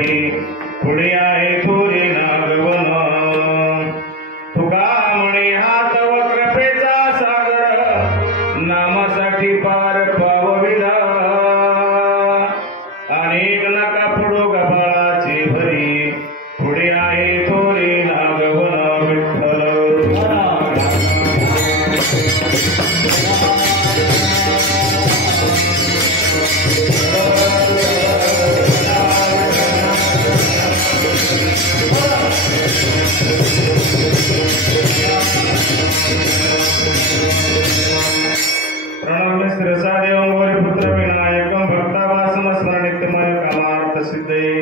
भरी पुढे आहे थोरी नागवन तुका म्हणे हात व कृपेचा सागर नामासाठी पार पावविला अनेक नका पुढो गबाळाची भरी पुढे आहे थोरी नागवन विठ्ठल प्रणम्य शिरसादेवं गौरीपुत्र विनायकं भक्तावासं स्मरणित्यमय कामार्थ सिद्धये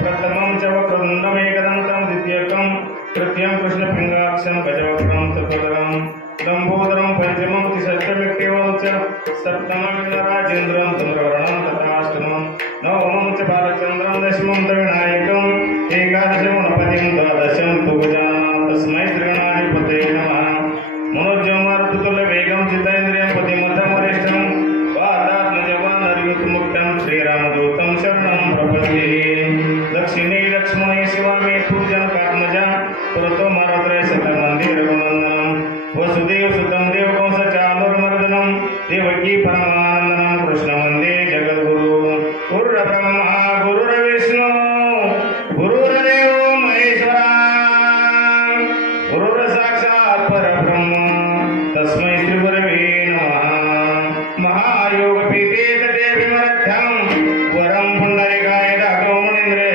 प्रथमं च वक्रतुण्डमेकदन्तं द्वितीयकं तृतीयं कृष्णपिङ्गाक्षं गजवक्त्रं चतुर्थं लम्बोदरं पंचमं षष्ठमित्येवं च सप्तमं राजेन्द्रं धूम्रवर्णं तथाष्टमं नवमं च बालचन्द्रं दशमं च विनायकं एकादशं गणपतिं द्वादशं तु गजाननं तस्मै श्रीगणाधिपतये नमः मनोजमारुतुल्यवेगं जितेन्द्रियं पतिमथं वरिष्ठं वातात्मजवानर्युतमुक्तं श्रीरामदूतं शरणं प्रपद्ये दक्षिणे लक्ष्मणे शिवामे पूजनकात्मजा पुरतो मारुत्रय सतमन्दिरगुणनन्दनं वसुदेवसुतं देवकंसचाणूरमर्दनं देवकी परमानन्दनं कृष्णवन्दे जगद्गुरु गुरुर्ब्रह्मा गुरुर्विष्णु गुरुर्देवो महेश्वरा गुरुर्साक्षात् परब्रह्म तस्मै श्रीगुरवे नमः महायोगपीठे तटे विमरथ्यं वरं पुण्डरीकाय राघवो मुनीन्द्रे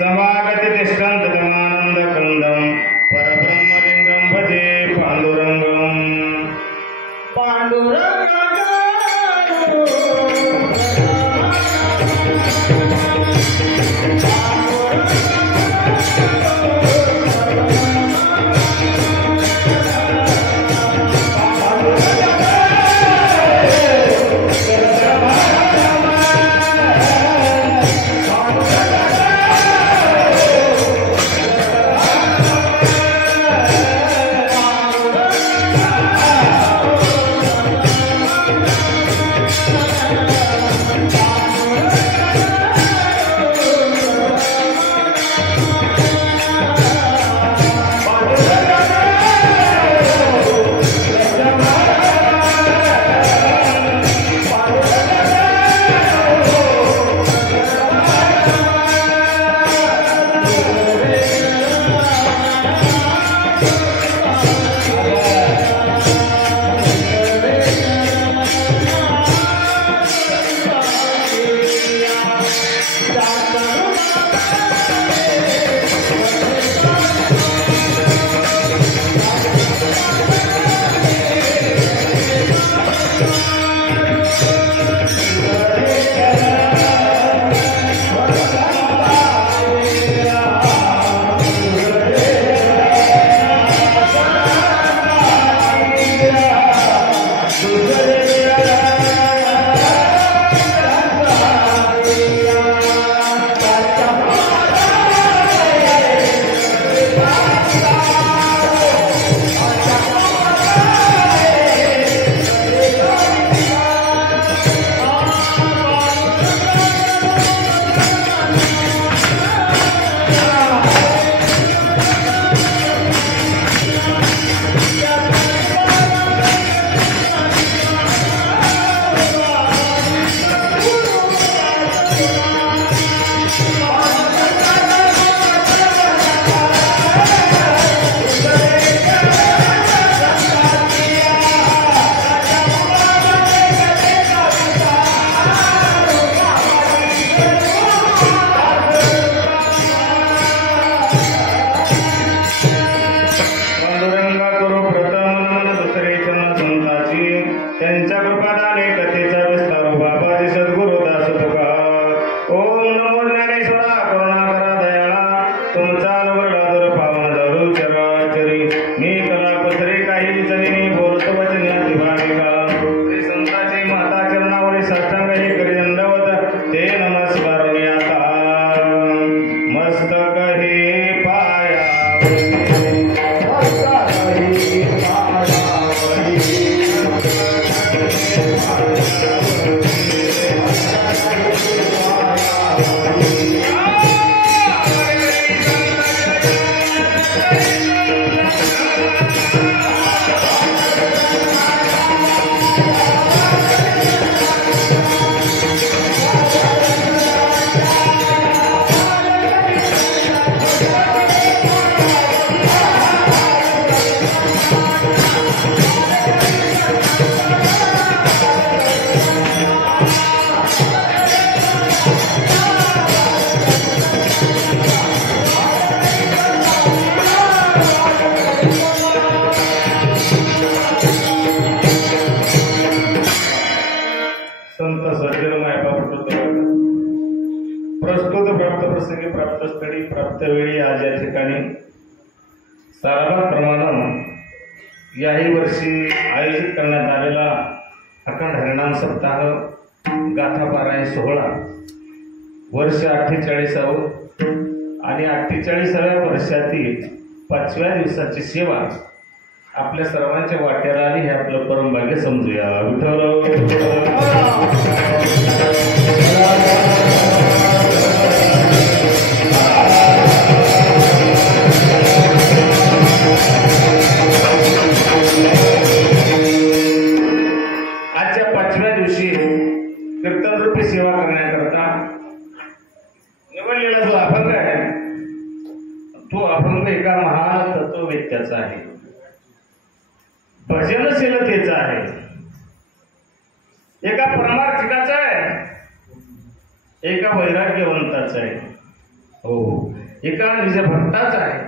समागते तिष्ठन्तमानन्दकन्दं परब्रह्मलिङ्गं भजे पाण्डुरङ्गं प्राप्त प्रसंगी प्राप्त स्थळी प्राप्त वेळी आज या ठिकाणी साराभाप्रमाणे याही वर्षी आयोजित करण्यात आलेला अखंड हरिनाम सप्ताह गाथा पारायण सोहळा वर्ष 48व आणि 48व्या वर्षातील 5व्या दिवसाची सेवा आपल्या सर्वांच्या वाट्याला आली हे आपलं परमभाग्य समजूया. आजच्या 5व्या दिवशी कीर्तन रूपी सेवा करण्याकरता निवडलेला जो अभंग आहे तो अभंग एका महान तत्ववेत्याचा आहे, भजनशीलतेचा आहे, एका परमार्थिकाचा आहे, एका वैराग्यवंताचा आहे, हो एका निजभक्ताचा आहे.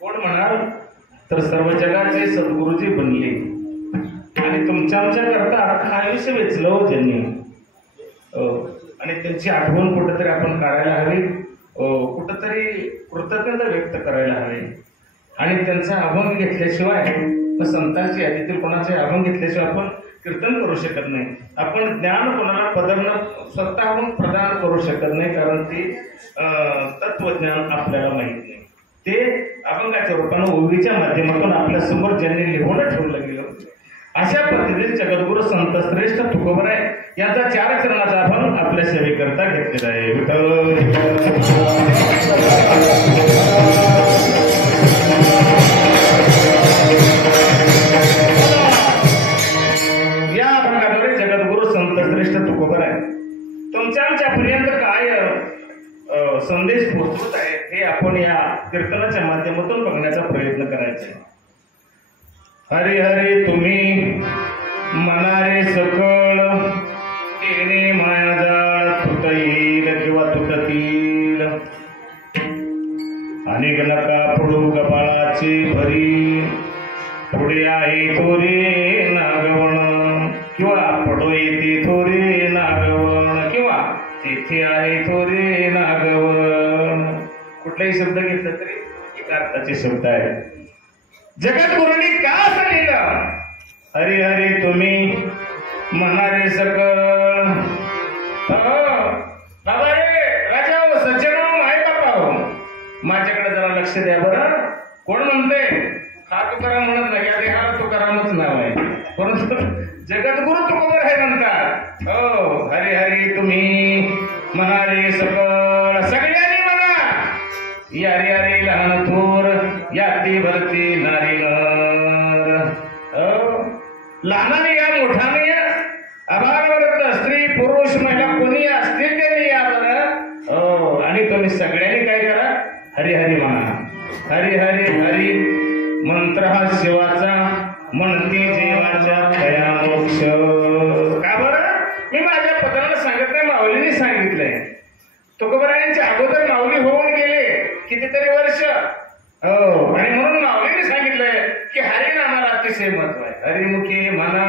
कोण म्हणाल तर सर्व जगाचे सद्गुरुजी बनले आणि तुमच्या आमच्या करता अख्खं आयुष्य वेचलं ज्यांनी, आणि त्यांची आठवण कुठंतरी आपण काढायला हवी, कुठंतरी कृतज्ञता व्यक्त करायला हवी. आणि त्यांचा अभंग घेतल्याशिवाय संतांची यादीतील कोणाचे अभंग घेतल्याशिवाय आपण कीर्तन करू शकत नाही. आपण ज्ञान कोणाला स्वतःहून प्रदान करू शकत नाही, कारण ते तत्वज्ञान आपल्याला माहित नाही. ते अभंगाच्या रूपानं ओवीच्या माध्यमातून आपल्या समोर ज्यांनी लिहून ठेवलं गेलं अशा पद्धतीने जगद्गुरु संत श्रेष्ठ तुकोबराय यांचा 4 चरणाचा अभंग आपल्या सेवेकरता घेतलेला आहे. या अभंगाद्वारे जगद्गुरु संत श्रेष्ठ तुकोबराय तुमच्या आमच्यापर्यंत काय संदेश पोहोचवत आहे हे आपण या कीर्तनाच्या माध्यमातून बघण्याचा प्रयत्न करायचा आहे. हरे हरे तुम्ही मनारे सकळ येणे मायाजाळ तुटईल किंवा तुटतील, अनेक नका पडू कपाळाची भरी, पुढे आहे थोरे नागवण किंवा पडो येते थोरे नागवण किंवा तेथे आहे थोरे नागवण. कुठलाही शब्द घेतला तरी एका अर्थाचे शब्द आहे. जगद्गुरूंनी का असं लिहिलं? हरी हरी तुम्ही म्हणारे सकळ. बाबा रे राजा हो, सज्जन हो, माय बापा हो, माझ्याकडे जरा लक्ष द्या बरं. कोण म्हणते? हा तुकाराम म्हणत नाही, या देहाला तुकारामच नाव आहे, परंतु जगद्गुरु तुकोबर आहे म्हणतात. हो हरी हरी तुम्ही म्हणारे सकळ, सगळ्यांनी म्हणा. यारी यारी लहान थोर याती भरती नारी नर. लहानाने या मोठाने या, अभारवर्त स्त्री पुरुष महिला कोणी असतील तरी या बरं. आणि तुम्ही सगळ्यांनी काय करा? हरी हरी म्हणा. हरी हरी हरी मंत्र हा शिवाचा, म्हणते जीवाच्या दया मोक्ष. का बरं? मी माझ्या पत्राला सांगत नाही, माऊलीने सांगितलंय. तुकोबरायांच्या अगोदर माऊली होऊन गेले कितीतरी वर्ष, आणि म्हणून माऊलीने सांगितलंय की हरिनामाला अतिशय महत्व आहे. हरिमुखी म्हणा,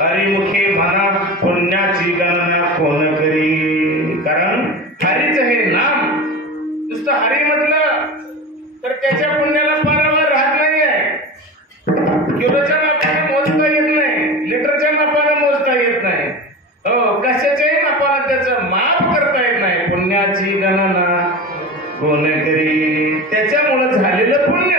हरिमुखी म्हणा, पुण्याची गणना कोण करी. कारण हरीचं हे नाम नुसतं हरी म्हटलं तर त्याच्या पुण्याला पारावर राहत नाहीये. किलोच्या मापाने मोजता येत नाही, लिटरच्या मापाने मोजता येत नाही, कशाच्याही मापाने त्याचं माप करता येत नाही. पुण्याची गणना कोण करी. त्याच्यामुळे झालेलं पुण्य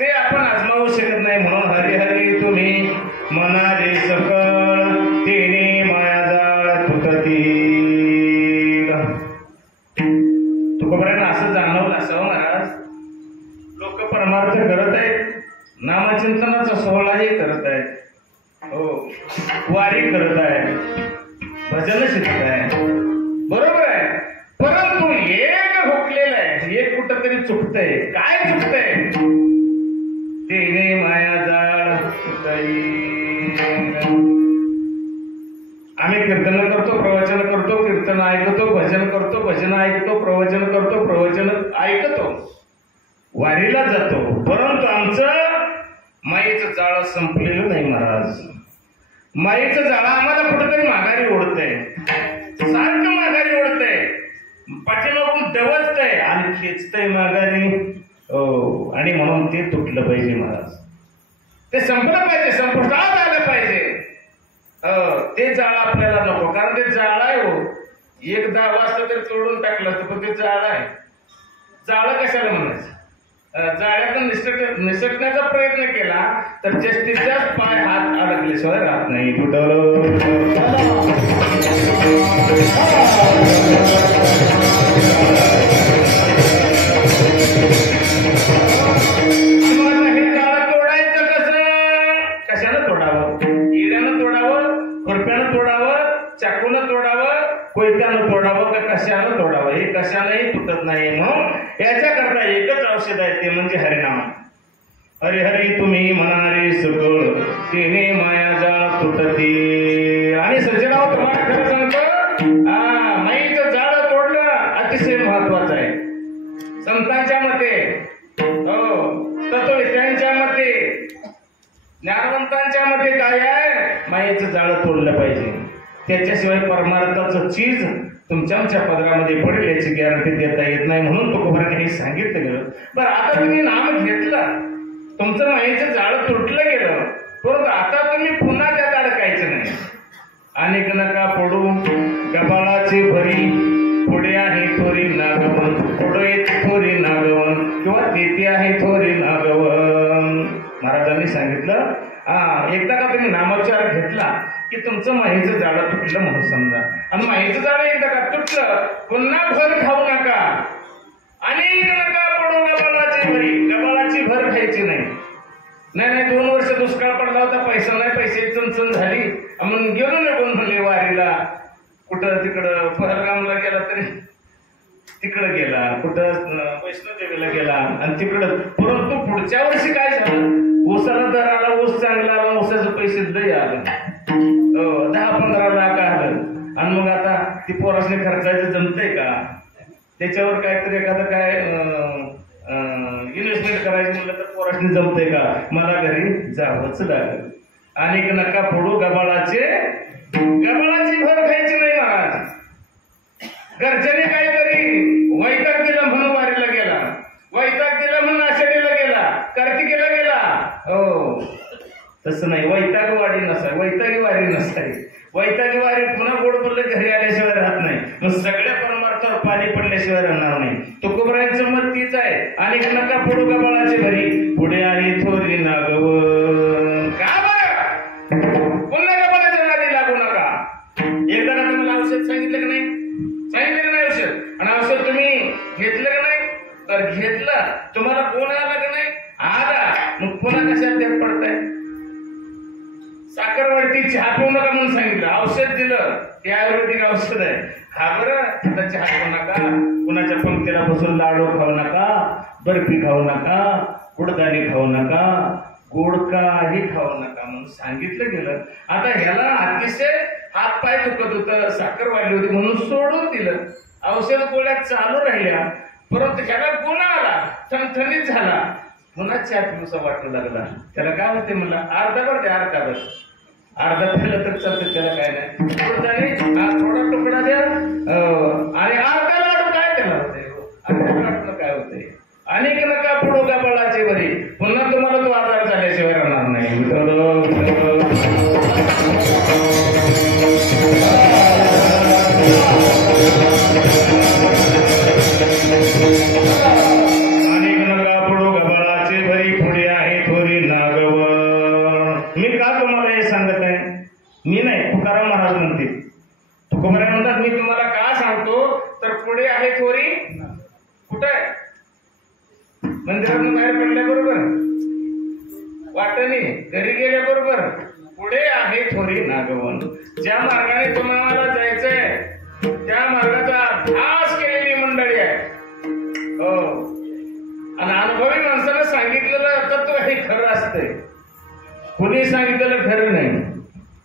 ते आपण आजमावू शकत नाही. म्हणून हरी हरी तुम्ही मनारे सकळ, तेने मायाजाळ तुटतील. तुकोबरायांना असं जाणवलं असावं महाराज, लोक परमार्थ करत आहेत, नामचिंतनाचा सोहळाही करत आहेत, हो वारी करत आहे, भजन शिकत आहे, बरोबर आहे. परंतु एक हुकलेलं आहे, एक कुठंतरी चुकतंय. काय चुकतंय? तेने मायाजाळ तुटईल. आम्ही कीर्तन करतो, प्रवचन करतो, कीर्तन ऐकतो, भजन करतो, भजन ऐकतो, प्रवचन करतो, प्रवचन ऐकतो, वारीला जातो, परंतु आमचं माईचं जाळं संपलेलं नाही महाराज. माईचं जाळं आम्हाला कुठेतरी माघारी ओढतंय, सारखं माघारी ओढतंय. खेचतंय माघारी. हो, आणि म्हणून ते तुटलं पाहिजे महाराज. ते संपलं पाहिजे, संपुष्टात आलं पाहिजे. ते जाळ आपल्याला नको, कारण ते जाळ आहे. हो, एक 10 वाजता तरी तोडून टाकलं असतं, पण ते जाळ आहे. जाळ कशाला म्हणायचं? जाळ्यातून निसटण्याचा प्रयत्न केला तर जास्तीत जास्त पाय हात अडकल्याशिवाय राहत नाही. हे जाळ तोडायचं कसं? कशानं तोडावं? इड्यानं तोडावं, खुरप्यानं तोडावं, चाकूनं तोडावं, कोयत्यानं तोडावं का कशानं तोडावं? हे कशानंही तुटत नाही. म्हणून याच्याकरता एकच औषध आहे, ते म्हणजे हरिनाम. हरी हरी तुम्ही म्हणारे सगळ तेने माया जाळ तुटती. आणि सज्जनाव तुम्हाला खरं सांगतो, माईचं जाळ तोडणं अतिशय महत्वाचं आहे. संतांच्या मते, तत्ववेत्यांच्या मते, ज्ञानवंतांच्या मते काय आहे? माईचं जाळ तोडलं पाहिजे. त्याच्याशिवाय परमार्थाचं चीज तुमच्या पदरामध्ये पडेल याची गॅरंटी देता येत नाही. म्हणून तुकोबाराने हे सांगितलं गेलं. बरं, आता तुम्ही नाम घेतलं, तुमचं माईचं जाळं तुटलं गेलं, परंतु आता तुम्ही पुन्हा त्यात अडकायचं नाही. अनेक नका पडू गबाळाची भरी, पुढे आहे थोरी नागवन, पुढे थोरी नागवन, किंवा तेथे आहे थोरी नागवन. महाराजांनी सांगितलं, एकदा का तुम्ही नामोच्चार घेतला की तुमचं माईचं जाळं तुटलं म्हणून समजा. आणि माईचं जाळं एकदा का तुटलं, पुन्हा भर खाऊ नका. अनेक नका पडू गबाळाची भरी. गबाळाची भर खायची नाही. नाही 2 वर्ष दुष्काळ पडला होता, पैसा नाही, पैसे चणचण झाली, म्हणून गेलो निघून म्हणले वारीला. कुठं तिकडं पहलगामला गेला तरी तिकडं गेला, कुठं वैष्णोदेवीला गेला आणि तिकडं. परंतु पुढच्या वर्षी काय झालं? ऊसाला दर आला, ऊस चांगला आला, ऊसाचे पैसे लय आलं, 10-15 लाख आलं. आणि मग आता ती पोरासने खर्चायचं जमतंय का? त्याच्यावर काहीतरी एखादं काय इन्व्हेस्टमेंट करायचं म्हणलं तर पोरासने जमतंय का? मला घरी जावंच लागलं. आणि नका फोडू गबाळाची भर खायची नाही महाराज. घरच्याने काहीतरी वैताग दिला म्हणून वारीला गेला, वैताग दिला म्हणून आषाढीला गेला, कार्तिकेला गेला. हो, तसं नाही. वैतागी वारी नसावी. वैतागी वारी पुन्हा गोड बोलले घरी आल्याशिवाय राहत नाही. मग सगळ्या परमार्थावर पाणी पडल्याशिवाय राहणार नाही. तुकोबारायांचं मत तीच आहे. आणि नका फोडू गबाळाची भरी, पुढे आहे थोरी नागवन. का बरं? पुन्हा गबाळाच्या नादी लागू नका. एकदा का तुम्हाला औषध सांगितलं की नाही? सांगितलं की नाही औषध? आणि औषध तुम्ही घेतलं की नाही? तर घेतलं. तुम्हाला कोण आला की नाही? आला. मग पुन्हा कशात त्यात पडताय? साखरवरती चहा पिऊ नका म्हणून सांगितलं, औषध दिलं, ते आयुर्वेदिक औषध आहे. खा बरं, आता चहा खाऊ नका, कुणाच्या पंक्तीला बसून लाडू खाऊ नका, बर्फी खाऊ नका, कुडदाणी खाऊ नका, गोड काही खाऊ नका म्हणून सांगितलं गेलं. आता ह्याला अतिशय हातपाय दुखत होतं, साखर वाढली होती म्हणून सोडून दिलं. औषध गोळ्या चालू राहिल्या, परंतु ह्याला गुण आला, थणथणीत झाला, पुन्हा चहा पिऊसा वाटू लागला. त्याला काय होते म्हणलं? अर्धा पिलं तर चालतं, त्याला काय नाही. थोडा तुकडा द्या आणि अर्धा लाडू काय त्याला होते? अर्ध्या लाडूला काय होते? अनेक नका पुढो गबाळाची भरी, पुन्हा तुम्हाला तो आजार झाल्याशिवाय राहणार नाही. अनेक नका पुढो गबाळाची भरी, पुढे आहे थोरी नागवन. मी का तुम्हाला हे सांगत आहे? मी नाही, तुकाराम महाराज म्हणते. तुकोबाराय म्हणतात, मी तुम्हाला का सांगतो तर पुढे आहे थोरी. कुठं आहे? मंदिरातून बाहेर पडल्याबरोबर, वाटणी घरी गेल्याबरोबर, पुढे आहे थोरी नागवन. ज्या मार्गाने तुम्हाला जायचंय त्या मार्गाचा अभ्यास केलेली मंडळी आहे. हो, आणि अनुभवी माणसाला सांगितलेलं तत्व हे खरं असतंय, कुणी सांगितलेलं खरं नाही.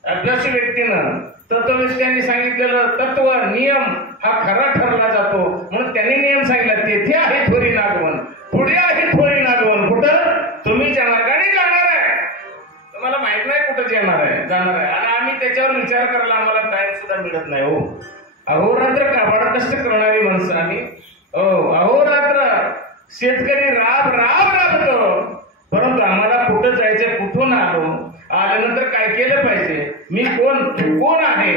अभ्यासी व्यक्तीनं, तत्ववेत्यांनी सांगितलेलं तत्व, नियम हा खरा ठरला जातो. म्हणून त्यांनी नियम सांगितला, तेथे आहे थोरी नागवन, पुढे आहे थोरी नागवन. कुठं? तुम्ही ज्या मार्गाने जाणार आहे, तुम्हाला माहित नाही कुठं जाणार आहे. आणि आम्ही त्याच्यावर विचार करायला आम्हाला टाइम सुद्धा मिळत नाही. हो, अहोरात्र काबाड कष्ट करणारी माणसं आम्ही. अहोरात्र शेतकरी राबतो, परंतु आम्हाला कुठं जायचं, कुठून आल्यानंतर काय केलं पाहिजे, मी कोण आहे,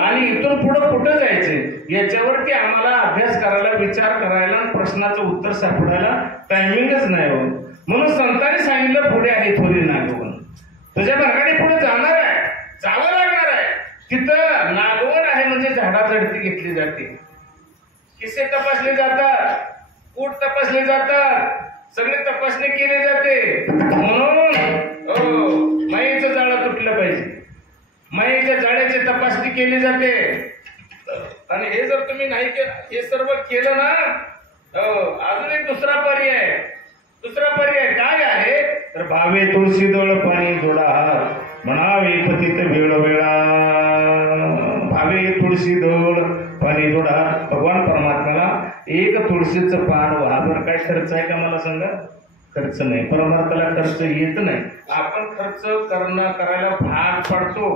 आणि इथून पुढे कुठं जायचे, याच्यावरती आम्हाला अभ्यास करायला, विचार करायला, प्रश्नाचं उत्तर सापडायला टायमिंगच नाही हो. म्हणून संतांनी सांगितलं पुढे आहे थोडी नागवन, तुझ्या भागाने पुढे जाणार आहे, जावं लागणार आहे. तिथं नागवन आहे म्हणजे झाडाझडती घेतली जाते, किस्से तपासले जातात, कूट तपासले जातात, सगळे तपासणी केली जाते. म्हणून माईचं जाळं तुटलं पाहिजे, माईच्या जाळ्याची तपासणी केली जाते. आणि हे जर तुम्ही नाही केलं, हे सर्व केलं ना, अजून एक दुसरा पर्याय काय आहे तर भावे तुळशी दोळ पाणी जोडा हात, म्हणावे पतित वेळोवेळा. भावे तुळशी दोळ पाणी जोडा. भगवान परमात्म्याला एक तुळशीचं पान वाहवर काय खर्च आहे का मला सांगा? खर्च नाही. परमार्थाला खर्च येत नाही. आपण खर्च करायला भाग पडतो,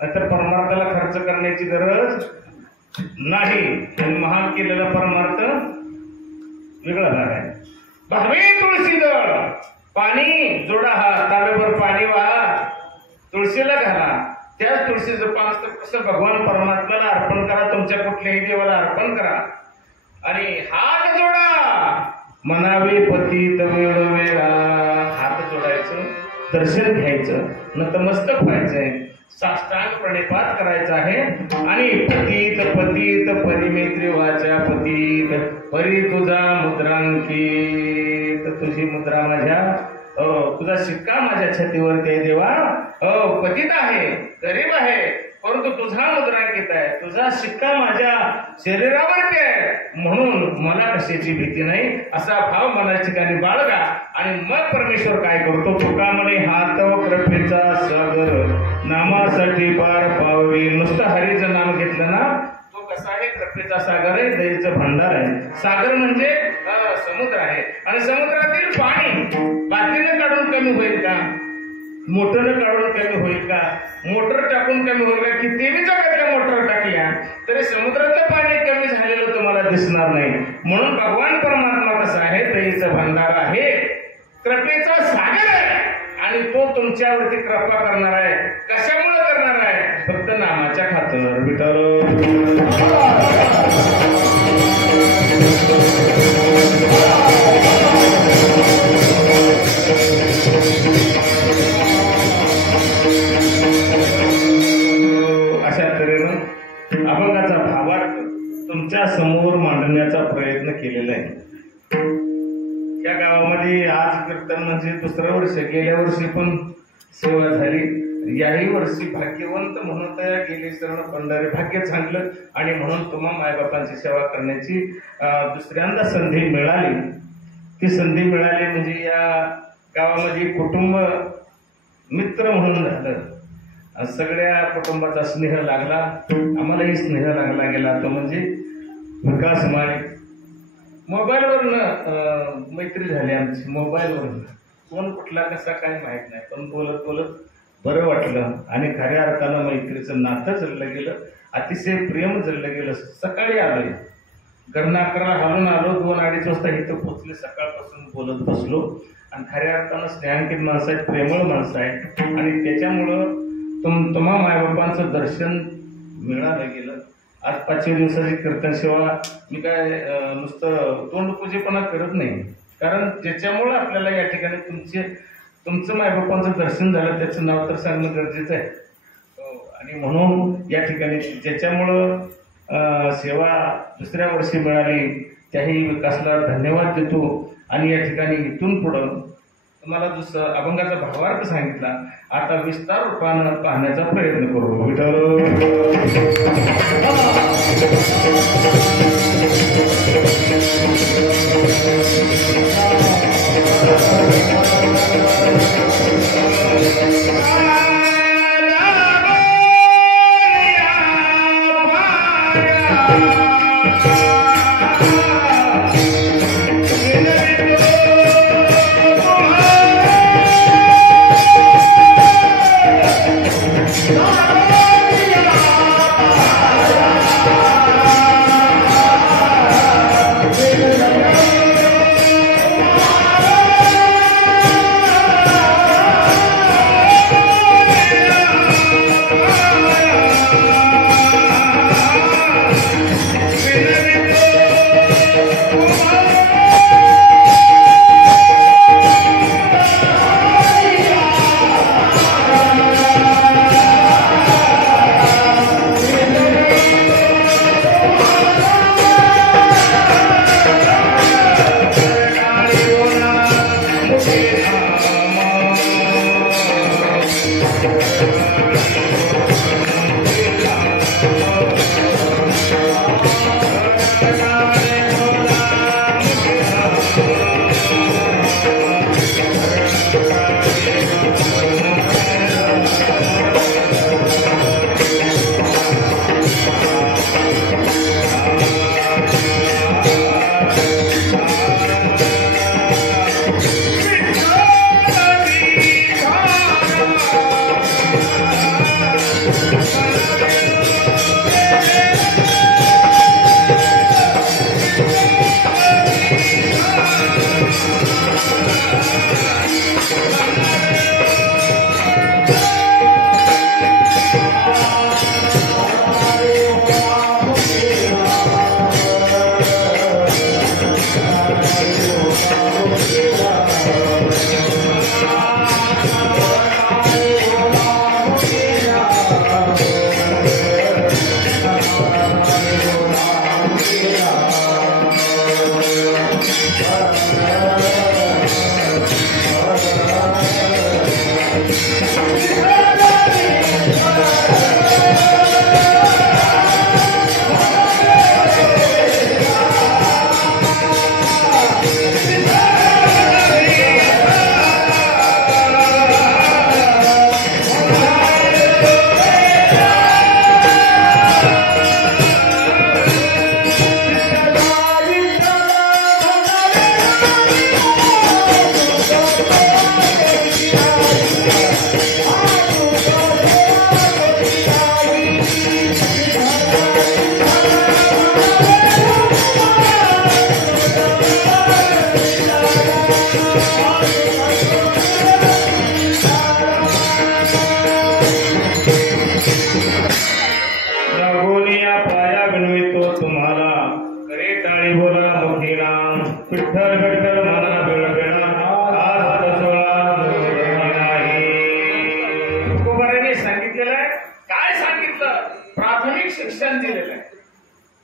तर परमार्थाला खर्च करण्याची गरज नाही. महाग केलेला परमार्थ वेगळा भाग आहे. भावे तुळशी दळ पाणी जोडा हात, तांब्यावर पाणी वाहा, तुळशीला घाला. त्याच तुळशीचं पान कसं भगवान परमात्म्याला अर्पण करा, तुमच्या कुठल्याही देवाला अर्पण करा. आणि हात जोडा, म्हणावे पतित वेळोवेळा. हात जोडायचं, दर्शन घ्यायचं, नतमस्तक व्हायचंय, साष्टांग प्रणिपात करायचा आहे. आणि पतित परिमेत्री वाचा पतित परी तुझा मुद्रांकित. तुझी मुद्रा माझ्या, तुझा शिक्का माझ्या छातीवरती आहे देवा. पतित आहे, गरीब आहे, परंतु तुझा मुद्रांकित आहे, तुझा शिक्का माझ्या शरीरावरती आहे, म्हणून मला कशाची भीती नाही, असा भाव मला ठिकाणी बाळगा. आणि मग परमेश्वर काय करतो, तुका म्हणे हात व कृपेचा सागर, नामासाठी पार पाववी. नुसतं हरीचं नाम घेतलं ना, तो कसा आहे, कृपेचा सागर आहे, दयेचं भांडार आहे. सागर म्हणजे समुद्र आहे, आणि समुद्रातील पाणी बाटलीने काढून कमी होईल का, मोटरनं काढून कमी होईल का, मोटर टाकून कमी होईल का? कितीही जगातल्या मोटर टाकल्या तरी समुद्रातलं पाणी कमी झालेलं तुम्हाला दिसणार नाही. म्हणून भगवान परमात्मा कसा आहे, दयेचा भांडार आहे, कृपेचा सागर आहे, आणि तो तुमच्यावरती कृपा करणार आहे. कशामुळे करणार आहे? फक्त नामाच्या खातर. विठ्ठल अशा तऱ्हेनं अभंगाचा भावार्थ तुमच्या समोर मांडण्याचा प्रयत्न केलेला आहे. या गावामध्ये आज कीर्तन म्हणजे दुसरं वर्ष, गेल्या वर्षी पण सेवा झाली, याही वर्षी भाग्यवंत म्हणून तयार गेले शरण पंढरी. भाग्य चांगलं, आणि म्हणून तुम्हा मायबापांची सेवा करण्याची दुसऱ्यांदा संधी मिळाली. ती संधी मिळाली म्हणजे या गावामध्ये कुटुंब मित्र म्हणून झालं. सगळ्या कुटुंबाचा स्नेह लागला, आम्हालाही स्नेह लागला गेला. तो म्हणजे विकास माळी. मोबाईलवरनं मैत्री झाली आमची, मोबाईलवरनं. कोण कुठला कसा काय माहित नाही, पण बोलत बोलत बरं वाटलं, आणि खऱ्या अर्थानं मैत्रीचं नातं जडलं गेलं, अतिशय प्रेम जडलं गेलं. सकाळी आलोय, कर्नाकरला हालून आलो, 2-2:30 वाजता इथं पोचले, सकाळपासून बोलत बसलो. आणि खऱ्या अर्थानं स्नेहांकित माणसं आहेत, प्रेमळ माणसं आहेत, आणि त्याच्यामुळं तुम्हा मायबापांचं दर्शन मिळालं गेलं. आज 5व्या दिवसाची कीर्तन सेवा मी काय नुसतं तोंडपूजेपणा करत नाही, कारण ज्याच्यामुळं आपल्याला या ठिकाणी तुमचं मायबापांचं दर्शन झालं त्याचं नाव तर सांगणं गरजेचं आहे. आणि म्हणून या ठिकाणी ज्याच्यामुळं सेवा दुसऱ्या वर्षी मिळाली त्याही विकासला धन्यवाद देतो. आणि या ठिकाणी इथून पुढं तुम्हाला जो अभंगाचा भावार्थ सांगितला, आता विस्तार रूपानं पाहण्याचा प्रयत्न करू.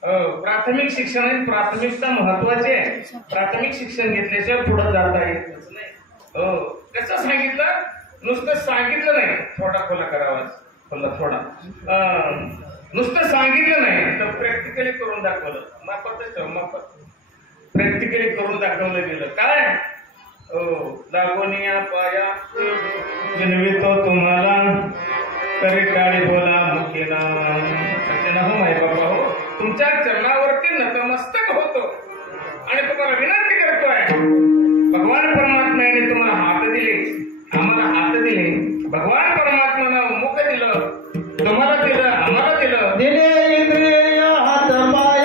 प्राथमिक शिक्षण आहे, प्राथमिकता महत्वाची आहे. प्राथमिक शिक्षण घेतल्याशिवाय पुढे जाता येतच नाही. कसं सांगितलं, नुसतं सांगितलं नाही, थोडा खोला करावा, थोडा नुसतं सांगितलं नाही तर प्रॅक्टिकली करून दाखवलं. माफतच ठेव, माफत प्रॅक्टिकली करून दाखवलं गेलं. काय लागोनिया पाया विनवितो तुम्हाला, तरी टाळी बोला मुखेला. सज्जना हो माय बाबा हो, तुमच्या चरणावरती नतमस्तक होतो आणि तुम्हाला विनंती करतोय. भगवान परमात्म्याने तुम्हाला हात दिले, आम्हाला हात दिले. भगवान परमात्म्यानं मुख दिलं, तुम्हाला दिलं, आम्हाला दिलं. दिले इंद्रिय हात पाय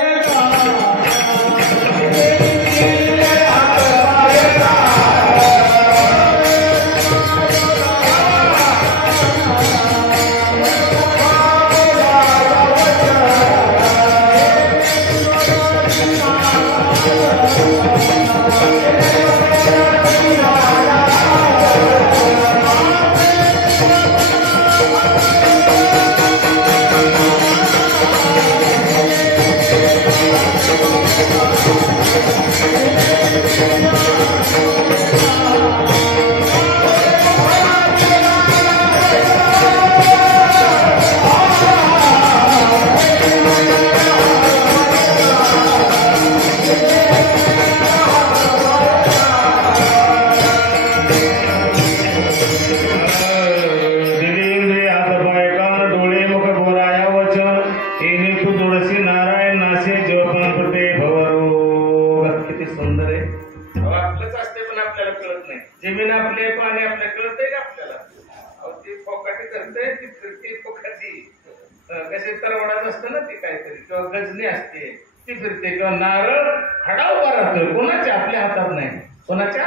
गजनी असते ती फिरते, किंवा नारळ खडा उभा राहतोय, कोणाच्या आपल्या हातात नाही, कोणाच्या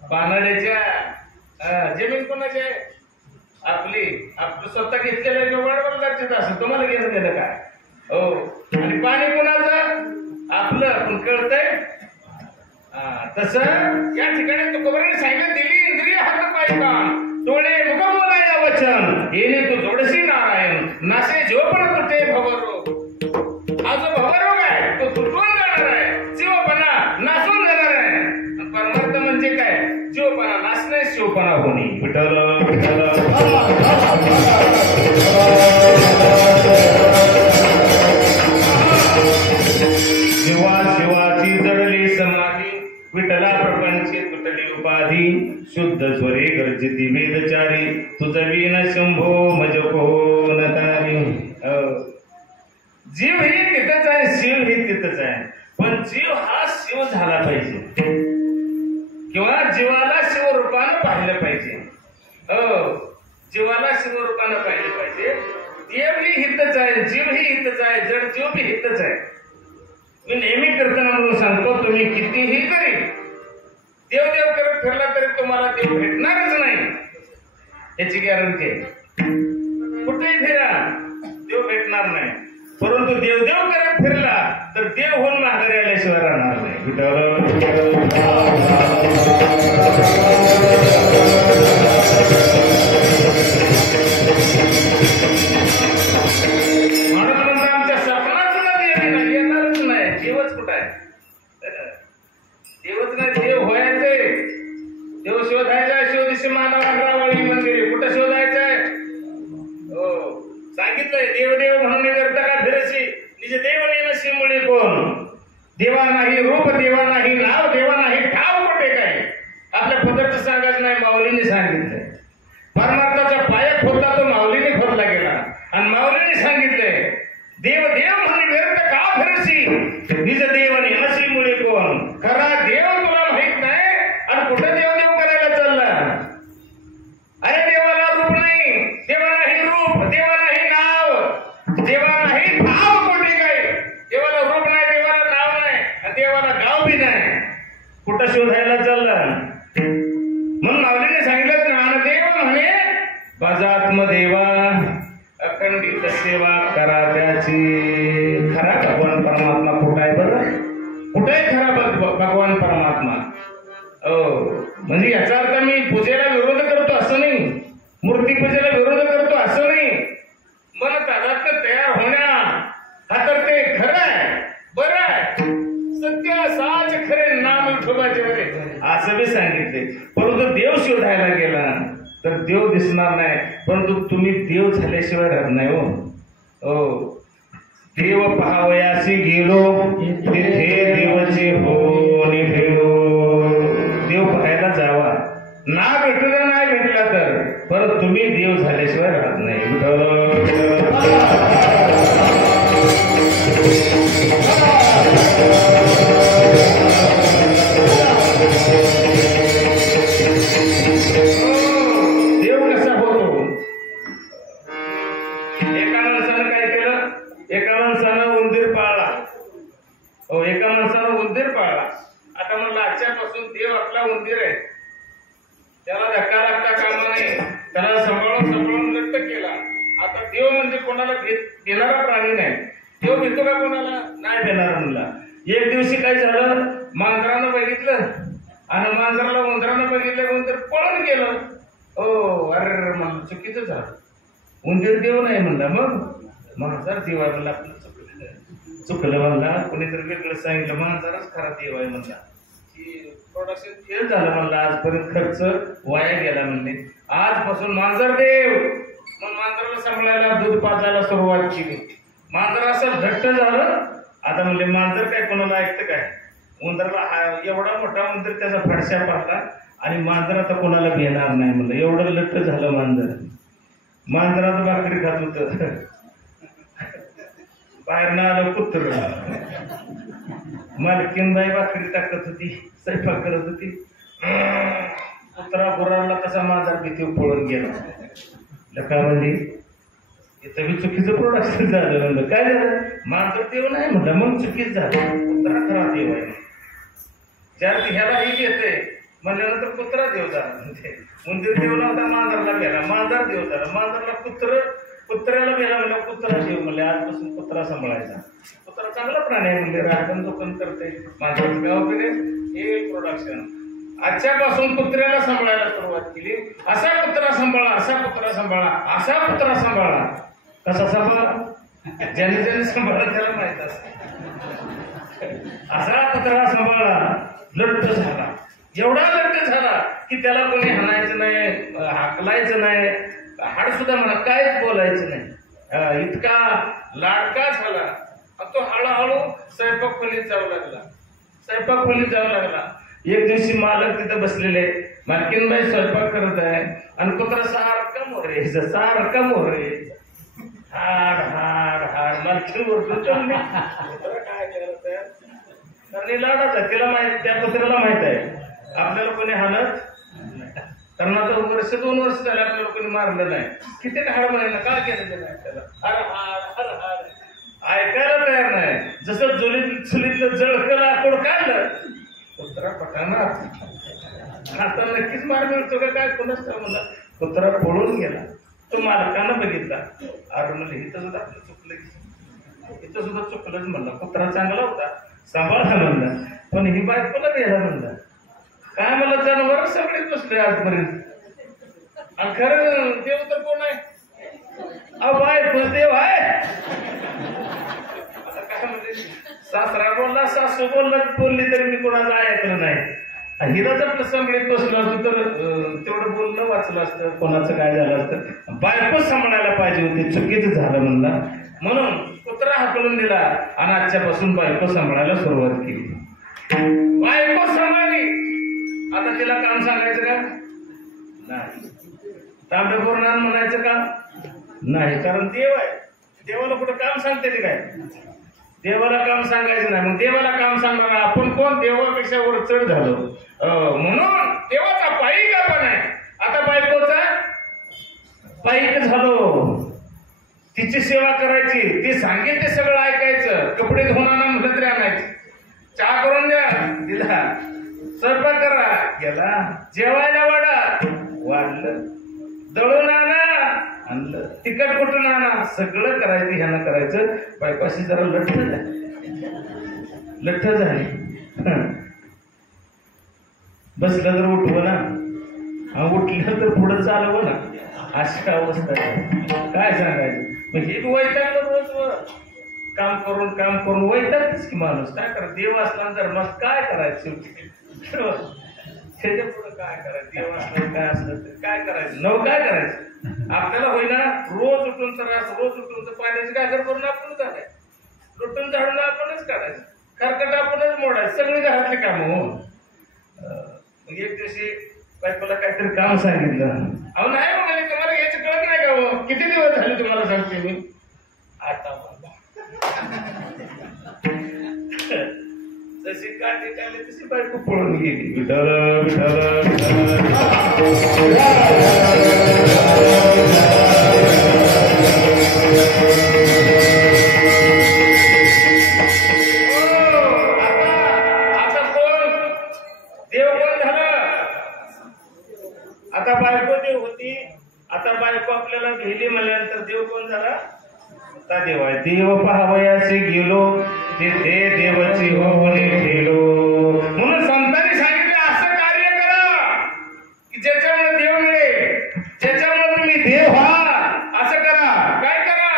बानाड्याच्या. जमीन कोणाची आहे, आपली. आपलं स्वतः घेतलेलं जोगाड बंदारचीच असं, तुम्हाला घेऊन गेलं काय. हो, आणि पाणी कोणाचं, आपलं. पण कळतंय तसं या ठिकाणी तुकोबाराने सांगितलं, दिली इंद्रिय हात पाय कान डोळे मुख बोलाया वचन, येणे तू जोडसी नारायण, नासे जोपण तुटे भवरोग. हा जो भवरोग आहे तो तुटून जाणार आहे, जीवपणा नासून जाणार आहे. परमार्थ म्हणजे काय, जीवपणा नासणे, शिवपणा होणे. विठ्ठल विठ्ठल. शिवा शिवाची जडली समाधी, विठ्ठला प्रपंची तुटली उपाधी. शुद्ध स्वरे गर्जिती वेदचारी, तुझ वीण शंभो मज कोण तारी. जीव ही तिथंच आहे, शिव ही तिथंच आहे, पण जीव हा शिव झाला पाहिजे, किंवा जीवाला शिवरूपानं पाहिलं पाहिजे. जीवाला शिवरूपानं पाहिलं पाहिजे. देव ही हितच आहे, जीव ही हितच आहे, जड जीव ही हितच आहे. मी नेहमी करताना म्हणून सांगतो, तुम्ही कितीही जरी देव देव करत फिरला तरी तुम्हाला देव भेटणारच नाही, याची गॅरंटी आहे. कुठेही फिरा देव भेटणार नाही, परंतु देवदेव करत फिरला तर देव होऊन माघारी आल्याशिवाय राहणार नाही. म्हणून आमच्या स्वप्नात सुद्धा देव नाही, येणारच नाही. देवच कुठं आहे, देवच नाही. देव व्हायचंय, देव शोधायचा. शोधिशी मानवाला वळी मंदिरे, कुठं शोधायचंय. सांगितलंय, देव देव म्हणून करता का फिरशी, निज देव नेनशी मुळे कोण. देवा नाही रूप, देवा नाही नाव, देवा नाही ठाव कुठे काय. आपल्या पदरचं सांगायचं नाही, माऊलीने सांगितलंय. परमार्थाचा पाया खोदला तो माऊलीने खोदला गेला, आणि माऊलीने सांगितलंय, देव देव म्हणून व्यर्थ का फिरशी, निज देव नेनशी मुळे कोण. खरा देव तुला माहित नाही, आणि कुठं देव देव करायला चालला. अरे देवाला रूप नाही, देवा नाही रूप, देवा नाही नाव, देवा नाही भाव कुठे काय. देवाला रूप नाही, देवाला नाव नाही, आणि देवाला गाव बी नाही. कुठं शोधायला चाललं. म्हणून माऊलीने सांगितलं, ज्ञानदेव म्हणे भजात्मदेवा, अखंडित सेवा करा त्याची. खरा भगवान परमात्मा कुठं आहे बरं, कुठे आहे खरा भगवान परमात्मा. म्हणजे याचा अर्थ मी पूजेला विरोध करतो असं नाही, मूर्ती पूजेला विरोध करतो असं नाही. मन तादात्म्य तयार होण्या हा तर ते खरं आहे, नसोबाचे बरे असं बी सांगितले. परंतु देव शोधायला गेला तर देव दिसणार नाही. परंतु तुम्ही देव झाल्याशिवाय राहत नाही हो. देव पाहावयासी गेलो तिथे देवाचे होणे भेटो. देव पाहायला जावा, ना भेटला नाही भेटला तर परत तुम्ही देव झाल्याशिवाय राहत नाही. देव कसा होतो? एका माणसानं काय केलं? एका माणसानं उंदीर पाळला. एका माणसानं उंदीर पाळला. आता म्हणलं आजच्यापासून देव आपला उंदीर आहे, त्याला धक्का लागता कामा नाही, त्याला सांभाळून लट्ट केला. आता देव म्हणजे कोणाला देणारा प्राणी नाही. देव भेटतो का कोणाला? नाही देणार म्हणला. एक दिवशी काय झालं, मांजरानं बघितलं आणि मांजराला उंदरानं बघितलं, उंदीर पळून गेलं. अरे म्हणलं चुकीचं झालं, उंदीर देव नाही म्हणला. मग मांजर देव आहे म्हणला. आपलं चुकलं म्हणला. कोणीतरी वेगळं सांगितलं, मांजरच खरा देव आहे म्हणला. प्रोडक्शन फेल झालं म्हणलं. आजपर्यंत खर्च वाया गेला म्हणले. आजपासून मांजर देव. मग मांजराला सांभाळायला दूध पाजायला सुरुवात केली. मांजर असं घट्ट झालं. आता म्हणले मांजर काय कोणाला ऐकतं काय? उंदराला एवढा मोठा उंदीर त्याचा फडशा पाडला आणि मांजर आता कोणाला घेणार नाही म्हणलं. एवढं लट्ट झालं मांजर. मांजरात भाकरी खात होत. बाहेर ना आलं कुत्र. मालकीनबाई भाकरी टाकत होती, स्वयंपाक करत होती. कुत्रा गुरांना कसा मांजर भीती पळून गेला. काय म्हणजे इथं मी चुकीचं प्रोडक्शन झालं म्हणलं. काय झालं? मांजर देव नाही म्हणलं. मग चुकीच झालं. कुत्रा खरा देव आहे. ज्याला ह्याला ही येते म्हणल्यानंतर कुत्रा देव झाला. म्हणजे उंदीर देव नव्हता, मांजरला गेला. मांजर देव झाला. मांजरला कुत्र्याला गेला म्हणलं. कुत्रा देव म्हणले. आजपासून कुत्रा सांभाळायचा. कुत्रा चांगला प्राणी आहे म्हणले. राखण जोखण करते. मांजराचं गाव वगैरे हे प्रोडक्शन. आजच्यापासून कुत्र्याला सांभाळायला सुरुवात केली. असा कुत्रा सांभाळा, असा कुत्रा सांभाळा, असा कुत्रा सांभाळा. कसा सांभाळा? ज्याने ज्याने सांभाळा त्याला माहित असत. असा कुत्रा सांभाळा. लट्ट झाला. एवढा लट्ट झाला की त्याला कोणी हाणायचं नाही, हाकलायचं नाही, हाड सुद्धा म्हणा काहीच बोलायचं नाही. इतका लाडका झाला. तो हळूहळू स्वयंपाक खोलीत जाऊ लागला. एक दिवशी मालक तिथं बसलेले, मालकीनबाई स्वयंपाक करत आहे आणि कुत्रा सारखा मोरे हाड हाड हाड. मालकीन ओरडतो काय करत आहे? कारण लाडाचा तिला माहित, त्या कुत्र्याला माहित आहे आपल्याला कोणी हाणत. कारण आता वर्ष 2 वर्ष झाले आपल्याला कोणी मारलं नाही. किती हाड म्हणायला काय केलं नाही त्याला. हर हाड ऐकायला तयार नाही. जसं चुलीतलं जळकं लाकूड काढलं कुत्रा पटाना आता नक्कीच मार मिळतो का काय कोणाच म्हणला. कुत्रा पळून गेला. तो मालकानं बघितला. अरे म्हणलं इथं सुद्धा आपलं चुकलं, इथं सुद्धा चुकलंच म्हणला. कुत्रा चांगला होता, सांभाळला म्हणला. पण ही बायकोला गेला म्हणला. काय मला जनावर सगळेच बसले आजपर्यंत. आणि खरं देव तर कोण आहे? बायको देव आहे. आता काय म्हणजे सासरा बोलला, सासू बोलली तरी मी कोणाला ऐकलं नाही. हिराच आपलं सांभाळीत बसलं असतं तर तेवढं बोलणं वाचलं असतं, कोणाचं काय झालं असतं. बायको सांभाळायला पाहिजे होती. चुकीचं झालं म्हणला. म्हणून कुत्रा हाकलून दिला आणि आजच्यापासून बायको सांभाळायला सुरुवात केली. बायको सांभाळली. आता तिला काम सांगायचं का? नाही. तांबे बोरणार म्हणायचं का? नाही. कारण देव आहे. देवाला कुठं काम सांगते ते काय? देवाला काम सांगायचं नाही. मग देवाला काम सांगणार आपण कोण? देवापेक्षा वर चढ झालो. म्हणून देवाचा पायी का पण आहे. आता बायकोचा पायी झालो. तिची सेवा करायची. ती सांगेल ते सगळं ऐकायचं. कपडे धुवाना म्हटलं तरी आणायचं. चहा करून द्या, दिला. स्वयंपाक करा, गेला. जेवायला वाढलं. दळून आणा, आणलं. तिखट कुठून आणा, सगळं करायचं. ह्यानं करायचं. बायपाशी जरा लठ्ठ झाली. बसलं तर उठव ना, उठलं तर पुढं चालव ना. अशी अवस्था काय सांगायचं. म्हणजे वैतागलं रोज काम करून वैतागच की माणूस. काय करा, देव असला धर्मात काय करायचं. त्याच्या पुढे काय करायचं? देव असलं काय असलं तर काय करायचं? नव काय करायचं? आपल्याला होईना रोज उठून रोज उठून तर पाण्याची गागर करून आपण झालाय, लुटून झाडून आपणच काढायचं, खरकट आपणच मोडायचं, सगळी घरातली कामं हो. मग एक दिवशी बायकोला काहीतरी काम सांगितलं. अहो नाही म्हणाले, तुम्हाला याची कळत नाही का हो? किती दिवस झाले तुम्हाला सांगते मी. आता जशी काठी काढली तशी बायको पळून गेली. विठ्ठल विठ्ठल आता कोण देव कोण झालं? आता बायको देव होती, आता बायको आपल्याला भेली म्हणल्यानंतर देव कोण झाला? आता देव आहे. देव पाहावयाचे गेलो तिथे देवाची होऊने ठेलो. म्हणून संतांनी सांगितले असं कार्य करा की ज्याच्यामुळे देव मिळेल, ज्याच्यामुळे तुम्ही देव व्हा. असं करा. काय करा?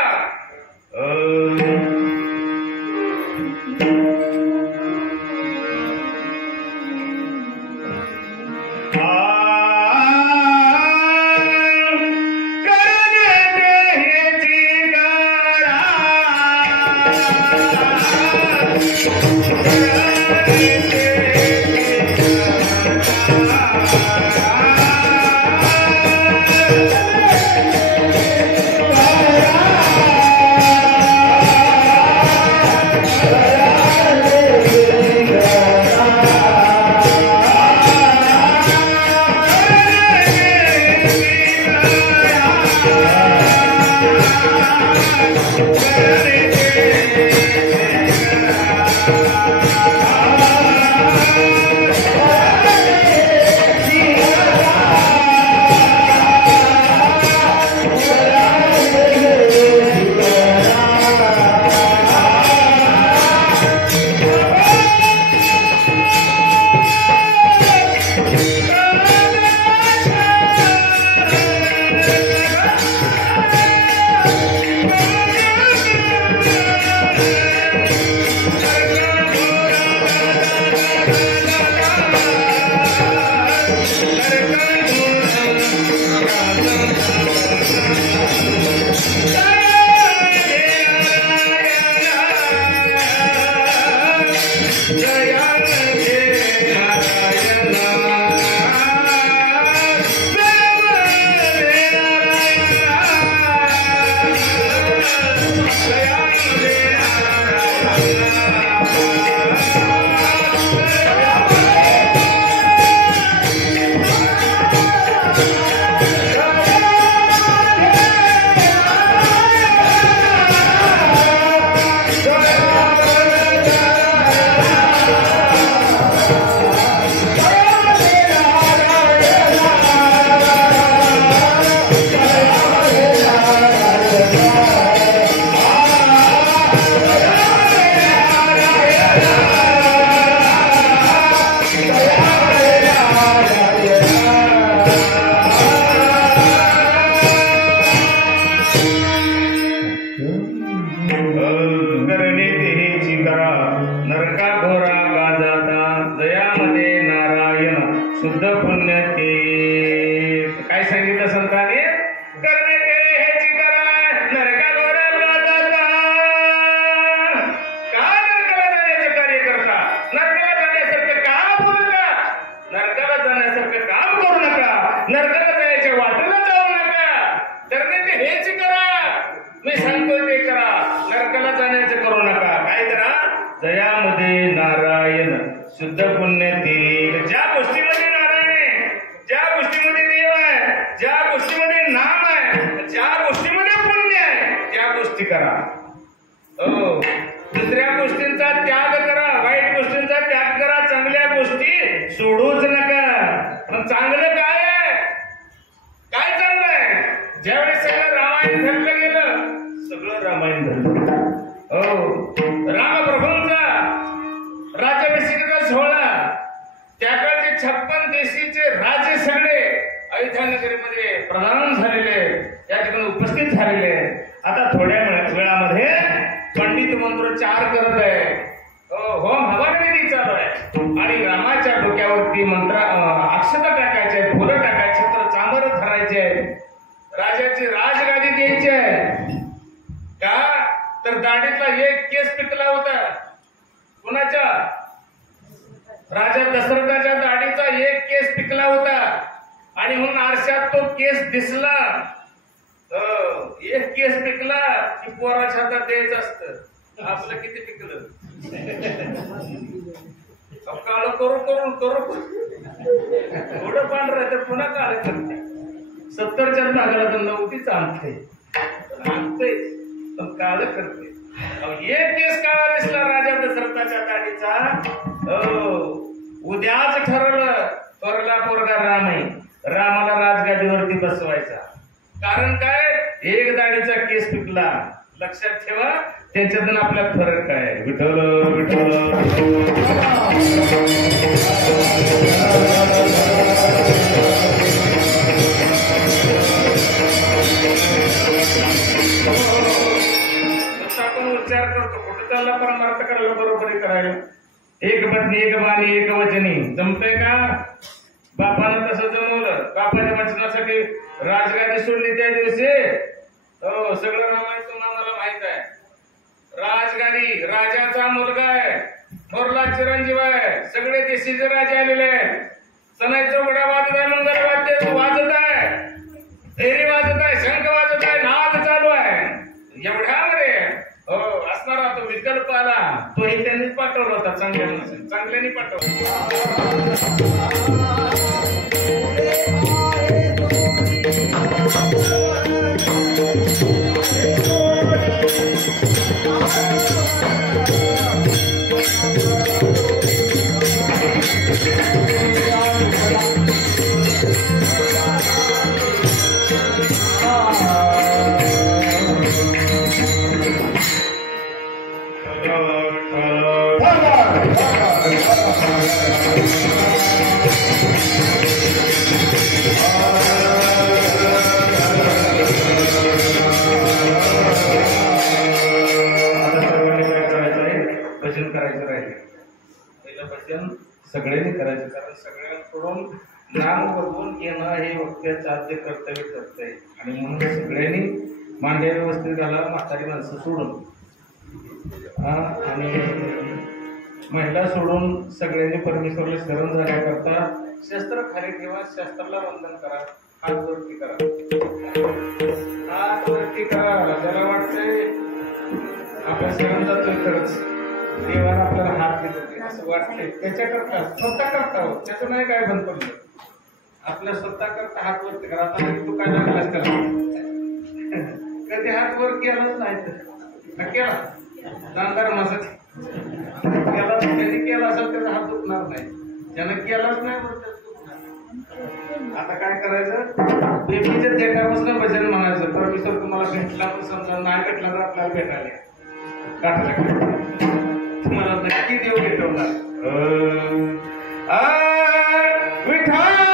शुद्ध पुण्य ते ज्या गोष्टीमध्ये नारायण आहे, ज्या गोष्टीमध्ये देव आहे, ज्या गोष्टीमध्ये नाम आहे, ज्या गोष्टीमध्ये पुण्य आहे, त्या गोष्टी करा. हो, दुसऱ्या गोष्टींचा त्याग करा, वाईट गोष्टींचा त्याग करा, चांगल्या गोष्टी सोडूच नका. पण चांगलं काय आहे? काय चांगलं आहे? ज्यावेळी सगळं रामायण धरलं गेलं, सगळं रामायण धरलं. हो, रामप्रभूंचा राज्याभिषेकाचा सोहळा, त्याकाळचे 56 देशीचे राजे सगळे अयोध्यानगरीमध्ये प्रधान झालेले, त्या ठिकाणी उपस्थित झालेले. आता थोड्या वेळामध्ये पंडित मंत्रोच्चार करत आहे, होम हवन विधी चालू आहे आणि रामाच्या डोक्यावर दाढीतला एक केस पिकला होता. कुणाच्या? राजा दशरथाच्या दाढीचा एक केस पिकला होता आणि म्हणून आरशात तो केस दिसला. एक केस पिकला की पोराच्या हातात द्यायचं असतं. आपलं किती पिकलं? काळ करू थोडं पांढरं तर पुन्हा काळ करते. 70च्या भागाला तर नव्हतीच आणते पण काळ करते. एक केस काळा दिसला राजा दशरथाच्या दाढीचा. उद्याच ठरवलं थोरला पोरगा राम आहे, रामाला राजगादीवरती बसवायचा. कारण काय? एक दाढीचा केस पिकला. लक्षात ठेवा, त्यांच्यातून आपला फरक काय. विठ्ठल आपण उच्चार करतो, कुठे चालला परमार्थ करायला बरोबरी करायला. एक पत्नी एक बाणी एक वचनी जमतंय का? बापानं तसं जमवलं. बापाच्या वचनासाठी राजगादी सोडली त्या दिवशी. सगळं रामायण तुम्हाला माहित आहे. राजगादी राजाचा मुलगा आहे, थोरला चिरंजीव आहे. सगळे देशीचे राजे आलेले आहेत. सणाई चौघडा वाजत आहे, मंगल वाद्य वाजत आहे, फेरी वाजत आहे, शंख वाजत आहे, नाद चालू आहे. एवढ्यामध्ये असणारा तो विकल्प आला, तोही त्यांनीच पाठवला होता. चांगल्याने पाठवला. सगळ्यांनी करायचं. कारण सगळ्यांकडून नाम बघून येणं हे वक्त्याचं आद्य कर्तव्य करतंय. आणि म्हणून सगळ्यांनी मांड्या व्यवस्थित घाला, म्हातारी माणसं सोडून आणि महिला सोडून सगळ्यांनी परमेश्वरला शरण जाण्याकरता शस्त्र खाली ठेवा, शस्त्राला वंदन करा, हात वरती करा, हात वरती करा. ज्याला वाटतंय आपल्या शरण जातोय खरंच, देवाला आपल्याला हात देतो असं वाटतंय, त्याच्याकरता स्वतः करता हो, त्याचं नाही काय बंद पडलं. आपल्या स्वतः करता हात वरती करा. आता तू काय लागलास त्याला? कधी हात वर केलाच नाही तर केला नांदार माझा केला, त्यांनी केला असेल त्याचा हात दुखणार नाही, ज्यानं केलाच नाही दुखणार. आता काय करायचं? बेबीच्या देठापासून भजन म्हणायचं. परमेश्वर तुम्हाला भेटला पण समजा, नाही भेटला तर आपल्याला भेटायला तुम्हाला नक्की देव भेटवणार. विठ्ठल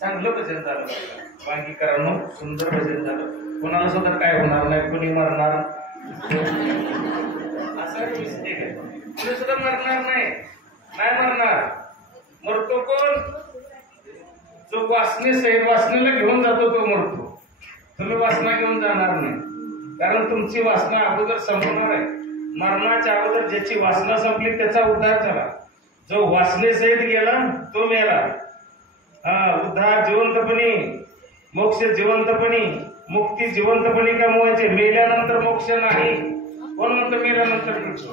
चांगलं भजन झालं. बांगीकरांनो सुंदर भजन झालं. कोणाला सुद्धा काय होणार नाही, कोणी मरणार असा मिस्टेक आहे. कोणी सुद्धा मरणार नाही, नाही मरणार. मरतो कोण? जो वासने सहित वासनेला घेऊन जातो तो मरतो. तुम्ही वासना घेऊन जाणार नाही, कारण तुमची वासना अगोदर संपणार आहे. मरणाच्या अगोदर ज्याची वासना संपली त्याचा उद्धार झाला. जो वासने सहित गेला तो मेला. उद्धार जिवंतपणी, मोक्ष जिवंतपणी, मुक्ती जिवंतपणे कमवायचे, मेल्यानंतर मोक्ष नाही. कोण म्हणतं मेल्यानंतर मिळतो?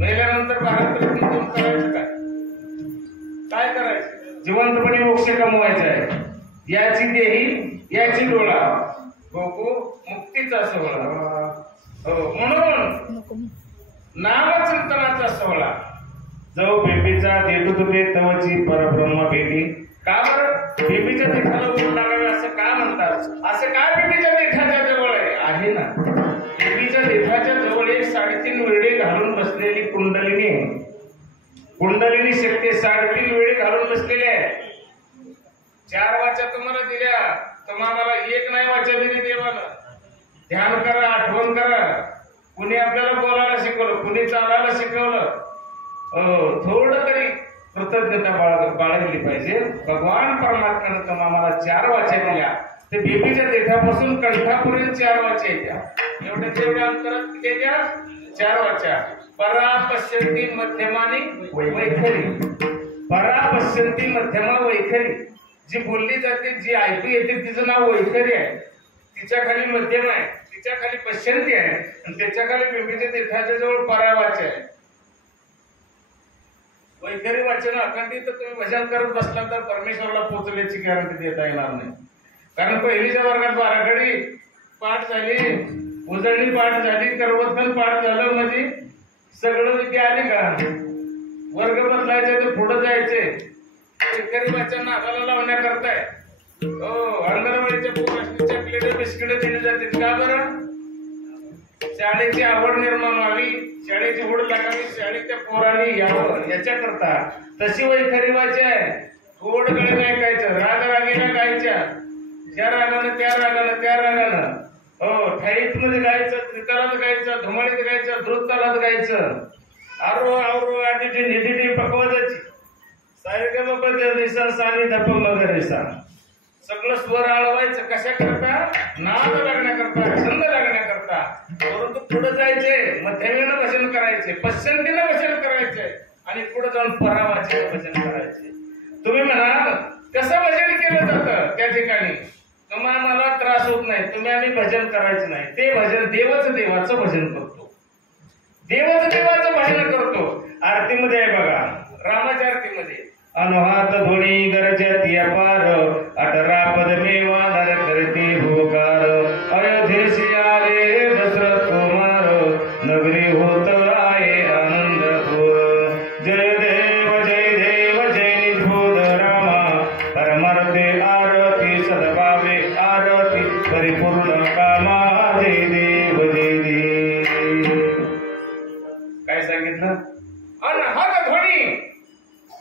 मेल्यानंतर भारत रत्न करायचं काय? काय करायचं? जिवंतपणे मोक्ष कमवायचा आहे. याची देही याची डोळा बघू मुक्तीचा सोहळा. हो, म्हणून नामचिंतनाचा सोहळा. जो बेबीचा देतो तुझे तवची परब्रह्म भेटी. का बरं बेबीच्या देठाला ऊन लागावे असं का म्हणतात? असं काय बेबीच्या देठाच्या जवळ आहे ना? बेबीच्या देठाच्या जवळ एक 3.5 वेळे घालून बसलेली कुंडलिनी शक्ती 3.5 वेळे घालून बसलेली आहे. 4 वाचा तुम्हाला दिल्या, तुम्हाला एक नाही वाचा दिली देवानं. ध्यान करा, आठवण करा. कुणी आपल्याला बोलायला शिकवलं, कुणी चालायला शिकवलं. थोडं तरी कृतज्ञता बाळगली पाहिजे. भगवान परमात्म्यानं तुम्हाला 4 वाचा दिल्या. ते बेबीच्या देठापासून कंठापर्यंत 4 वाचा येत्या. तेवढ्या अंतरात किती येत्या? 4 वाचा. परा पश्यंती मध्यमानी वैखरी. परा पश्यंती मध्यमा वैखरी. जी बोलली जाते, जी ऐकू येते, तिचं नाव वैखरी आहे. तिच्या खाली मध्यम आहे, तिच्या खाली पश्यंती आहे, आणि त्याच्या खाली बेबीच्या देठाच्या जवळ परा वाचा आहे. वैखरी वाचन अखंडित तुम्ही भजन करत बसला तर परमेश्वराला पोचण्याची गॅरंटी देता येणार नाही. कारण पहिलीच्या वर्गात 12 घडी पाठ झाली, उजळणी पाठ झाली, कर्वतन पाठ झालं म्हणजे सगळं विद्या आली का? वर्ग बदलायचे तर पुढे जायचे. वैखरी वाचन नाकाला लावण्याकरताय. हो, अंगणवाडीच्या पोरांनी चॉकलेट बिस्किट दिली जाते. का बरं? शाळेची आवड निर्माण व्हावी, शाळेची ओढ लागावी, शाळेच्या पोरांनी यावं याच्याकरता. तशी वैखरी वाचा आहे. गोड गळे ऐकायचं, राग रागीनं गायच्या, ज्या रागानं त्या रागानं. हो, थाईत मध्ये गायचं, त्रितालात गायचं, धुमाळीत गायचं, द्रुततालात गायचं. आरो आवरो आटिटी निटिटी पकवाजाची. सारेगमपदेसा सानी धप मगरेसा. सगळं स्वर आळवायचं. कशा करता? नाद लागण्याकरता, छंद लागण्याकरता. परंतु पुढे जायचे, मध्यमेनं भजन करायचे, पश्चंतीनं भजन करायचे, आणि पुढे जाऊन परावाचे भजन करायचे. तुम्ही म्हणाल कसं भजन केलं जातं त्या ठिकाणी? तुम्हाला मला त्रास होत नाही, तुम्ही आम्ही भजन करायचं नाही. ते भजन देवाचं भजन करतो. देवाचं भजन करतो. आरतीमध्ये आहे बघा, रामाच्या आरतीमध्ये अनुहात ध्वनी गरजती अपार, 18 पदमेवा नर करते भूकार. अयोध्येसी आले दशरथ कुमार, नगरी होत आहे आनंदपूर. जय देव जय निजबोध रामा, परमार्थे आरती सद्भावे आरती, परिपूर्ण कामा जय देव जय देव. काय सांगितलं? अनहद ध्वनी.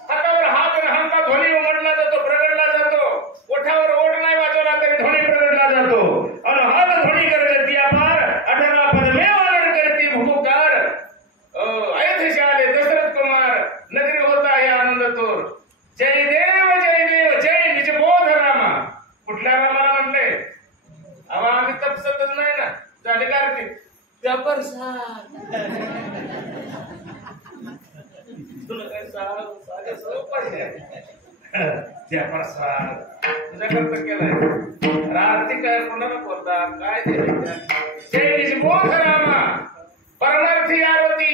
हातावर हात आणि हाता ध्वनी उमटला जातो, प्रगटला जातो. ओठावर ओठ नाही वाजवला तरी ध्वनी प्रगटला जातो. अनहद ध्वनी गरजती अपार, 18 पदमेवा नर करती भूकार. अयोध्येशी आले दशरथ कुमार, नगरी होत आहे आनंदतोर. जय देव जय निजबोध रामा. कुठल्या रामाला म्हटले? अवा आम्ही तपसतच नाही ना. झाले का आरती? गब्बर साहेब तुला काय साधे पाहिजे तुझ्याकरता केलाय. आरती काय कोणाला बोलता? काय जय निजबोध रामा, परमार्थी आरती,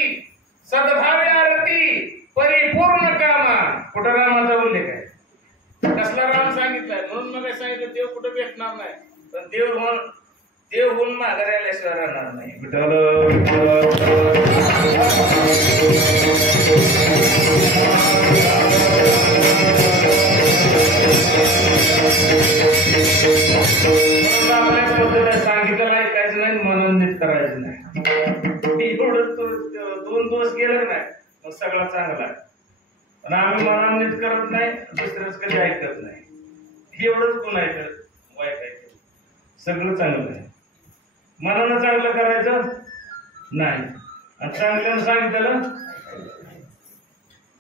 सद्भावे आरती, परिपूर्ण कामा. कुठं रामाचा उल्लेख आहे? कसला राम सांगितलाय? म्हणून मला सांगितलं देव कुठं भेटणार नाही, पण देव होऊन माघारी आल्याशिवाय राहणार नाही. आपल्याच पद्धतीने सांगितलं ऐकायचं नाही, मनोनित करायचं नाही. एवढं 2 दिवस गेलं नाही मग सगळं चांगला आहे. पण आम्ही मनोनित करत नाही, दुसऱ्याच कधी ऐकत नाही. एवढंच गुण ऐकत वाईट ऐकत. सगळं चांगलं आहे. मनानं चांगलं करायचं नाही, आणि चांगल्यानं सांगितलं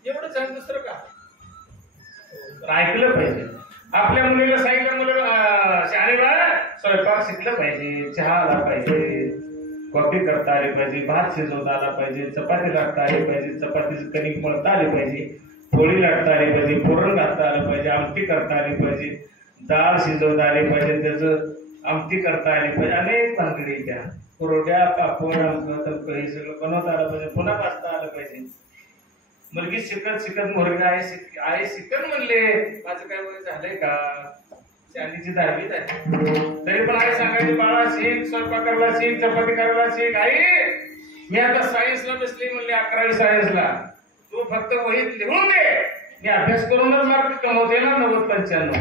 एवढं चांगलं. दुसरं का? ऐकलं पाहिजे. आपल्या मुलीला सांगितलं, मुलं शाळेला स्वयंपाक शिकलं पाहिजे, चहा आला पाहिजे, कॉफी करता आली पाहिजे, भात शिजवता आला पाहिजे, चपाती लाटता आली पाहिजे, चपातीचं कणिक मळता आली पाहिजे, पोळी लाटता आली पाहिजे, पुरण घालता आलं पाहिजे, आमटी करता आली पाहिजे, डाळ शिजवता आली पाहिजे, त्याचं आमटी करता आली पाहिजे, अनेक भानगडी त्या कुरड्या पापड आमचं तर हे सगळं बनवता आलं पाहिजे, पुन्हा वाचता आलं पाहिजे. मुलगी शिकत मुलगा आई शिकत म्हणले, माझं काय वय झालंय का, चांदीची 10वीत आहे तरी पण आई सांगायची बाळा शिक, स्वयंपाक करायला शिक, चपाती करायला शिक. आई मी आता सायन्सला बसली म्हणले, 11वी सायन्सला, तू फक्त वहीत लिहून दे, मी अभ्यास करूनच मार्क कमवते ना 90-95.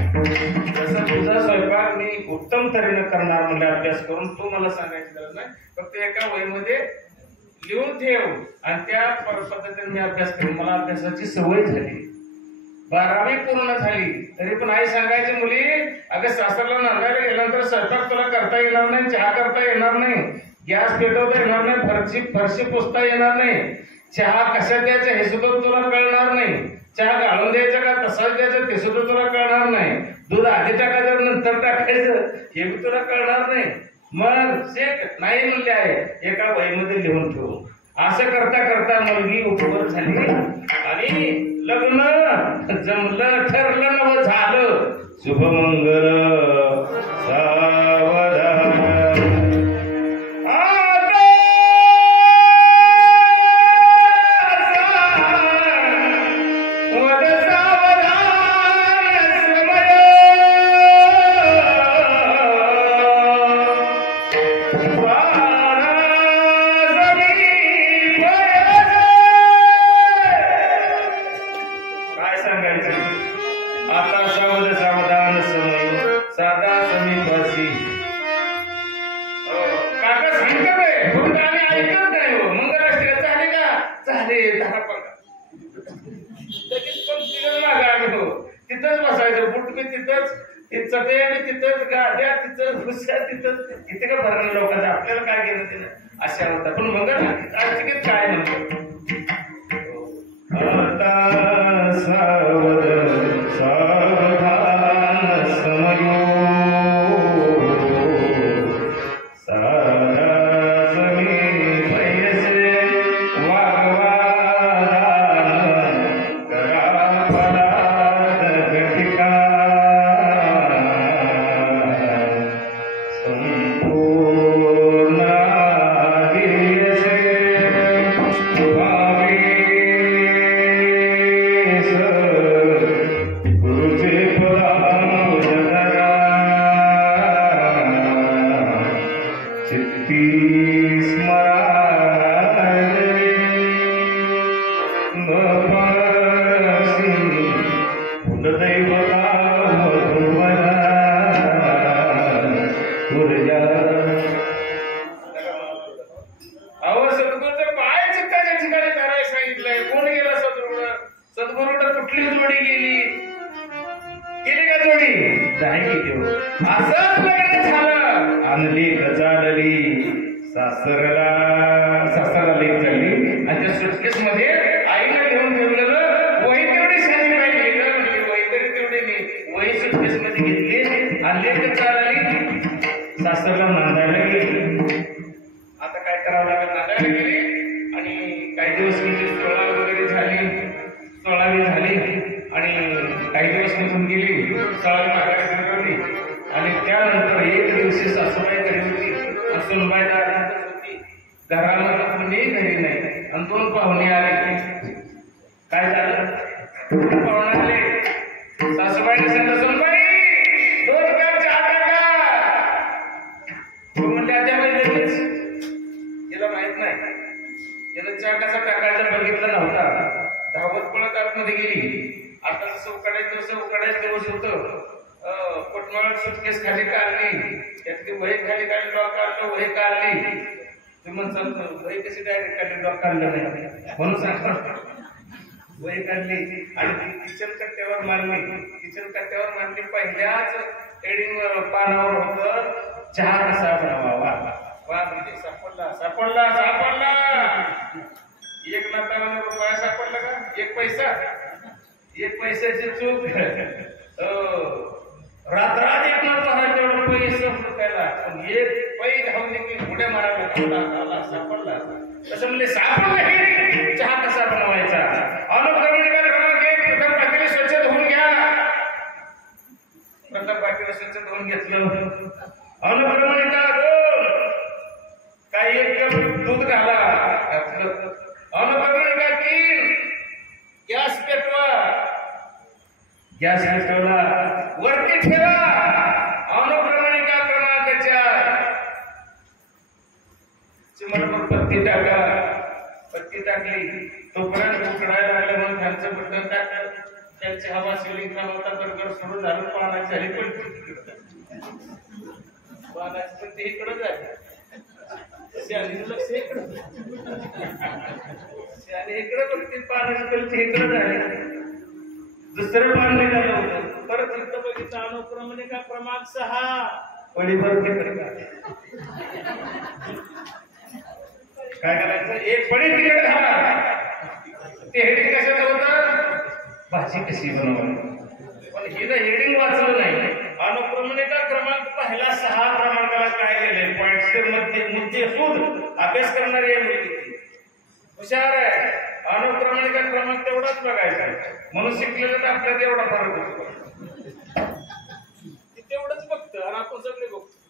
तसं तुझा स्वयंपाक मी उत्तम तऱ्हेने करणार म्हणले अभ्यास करून, तू मला सांगायची गरज नाही, फक्त एका वहीमध्ये लिहून ठेव आणि त्या पद्धतीने मी अभ्यास करेन. मला अभ्यासाची सवय झाली, 12वी पूर्ण झाली तरी पण आई सांगायची मुली अगं सासरला नांदायला गेल्यानंतर स्वयंपाक तुला करता येणार नाही, चहा करता येणार नाही, गॅस पेटवता येणार नाही, फरशी पुसता येणार नाही, चहा कशा द्यायचा हे सुद्धा तुला कळणार नाही, चहा गाळून द्यायचा का तसाच द्यायचं ते सुद्धा तुला कळणार नाही, दूध आधी टाकायचं नंतर टाकायचं हे बी तुला कळणार नाही. मग शेक नाही म्हणले आहे, एका वहीमध्ये लिहून ठेवू. असं करता करता मुलगी उपवर झाली आणि लग्न जमलं, ठरलं नव झालं. शुभमंगल सावधान. तिथंच बसायचं, बुट मी तिथंच, चटे तिथंच, गाद्या तिथंच, हुस्या तिथंच, किती का भरणं लोकांचं, आपल्याला काय घेणं तिनं अशा होता. पण मग राजकीय काय म्हणतो आता सावधान समयो सासरला लेक झाली आणि त्या सुटकेस मध्ये आईला घेऊन ठेवलेलं वही तेवढी शाली पाहिजे, वही तरी तेवढी मी वही सुटकेस मध्ये घेतली आणि लेक चालली सासरला नांदायला गेली. आता काय करावं लागेल, नांदायला गेली आणि काही दिवस म्हणजे 16 वगैरे झाली, 16वी झाली आणि काही दिवस निघून गेली, 16वी माघारी ठरवली आणि त्यानंतर एक दिवशी सासूबाई घरी होती, सुनबाई दारातच होती, घरामध्ये कुणी घरी नाही आणि 2 पाहुणे आले. काय झालं, पाहुणे आले, सासूबाईने सांगितलं सुनबाई 2 कप चहा टाका. तू म्हणले आता लगेच, तिला माहित नाही याला चहा कसा टाकायचा बघितलं नव्हता, धावत पळत आतमध्ये गेली. आता जसं उकाडायचं दिवस होतं, पोटमाळ सुटकेस खाली काढली, त्यातली वही खाली काढली, डॉक काढलं, वही काढली. तुम्ही म्हणसाल वही कशी डायरेक्ट काढली, डॉक काढलं नाही म्हणून सांगा. वही काढली आणि किचन कट्ट्यावर मांडली. पहिल्याच एडिंग पानावर होतं चहा कसा बनवावा. वा म्हणजे सापडला. एक नाताला रुपया सापडला का, 1 पैसा, 1 पैशाची चूक. रात्रात एक नाता तेवढं पैसे फुटायला, पण 1 पै घालून की उड्या मारायला सापडला. तसं म्हणजे सापडला चहा कसा बनवायचा. अनुक्रमणिका क्रमांक 1, प्रथम पातेले स्वच्छ धुवून घ्या. प्रथम पातेले स्वच्छ धुवून घेतलं. अनुक्रमणिका 3 गॅस पेटवा. गॅस पेटवला वरती ठेवा. अनुक्रमणिका क्रमांक 4 चिमटभर पत्ती टाका. पत्ती टाकली तोपर्यंत उकडायला लागलं म्हणून त्यांचं बटन टाकलं. त्यांची हवा सिलिंग काम होता. बरोबर सुरू झालं. पानाची झाली पण पानाची पण ते इकडं जायचं. शालीचं लक्ष इकडं. शाली इकडं बघते. पानाची पण ते इकडं झाले. दुसरं पान निघालं होतं. परत इकडं बघितलं. अनुक्रमणिका क्रमांक 6 पडीभर तिकडे काय करायचं. एक पडी तिकडे घाला. ते हेडिंग कशाचं होतं. भाजी कशी बनवावी. पण हिनं हेडिंग वाचलं नाही. अनुक्रमणिका क्रमांक पहिला 6 क्रमांकाला काय केलंय. पॉइंट्सचे मुद्दे शोध अभ्यास करणारी आहे मुलगी. हुशार आहे. अनुक्रमणिका क्रमांक तेवढाच बघायचा म्हणून शिकलेलं तर आपल्याला तेवढा फरक होतो. तेवढंच बघतं आणि आपण सगळे बघतो.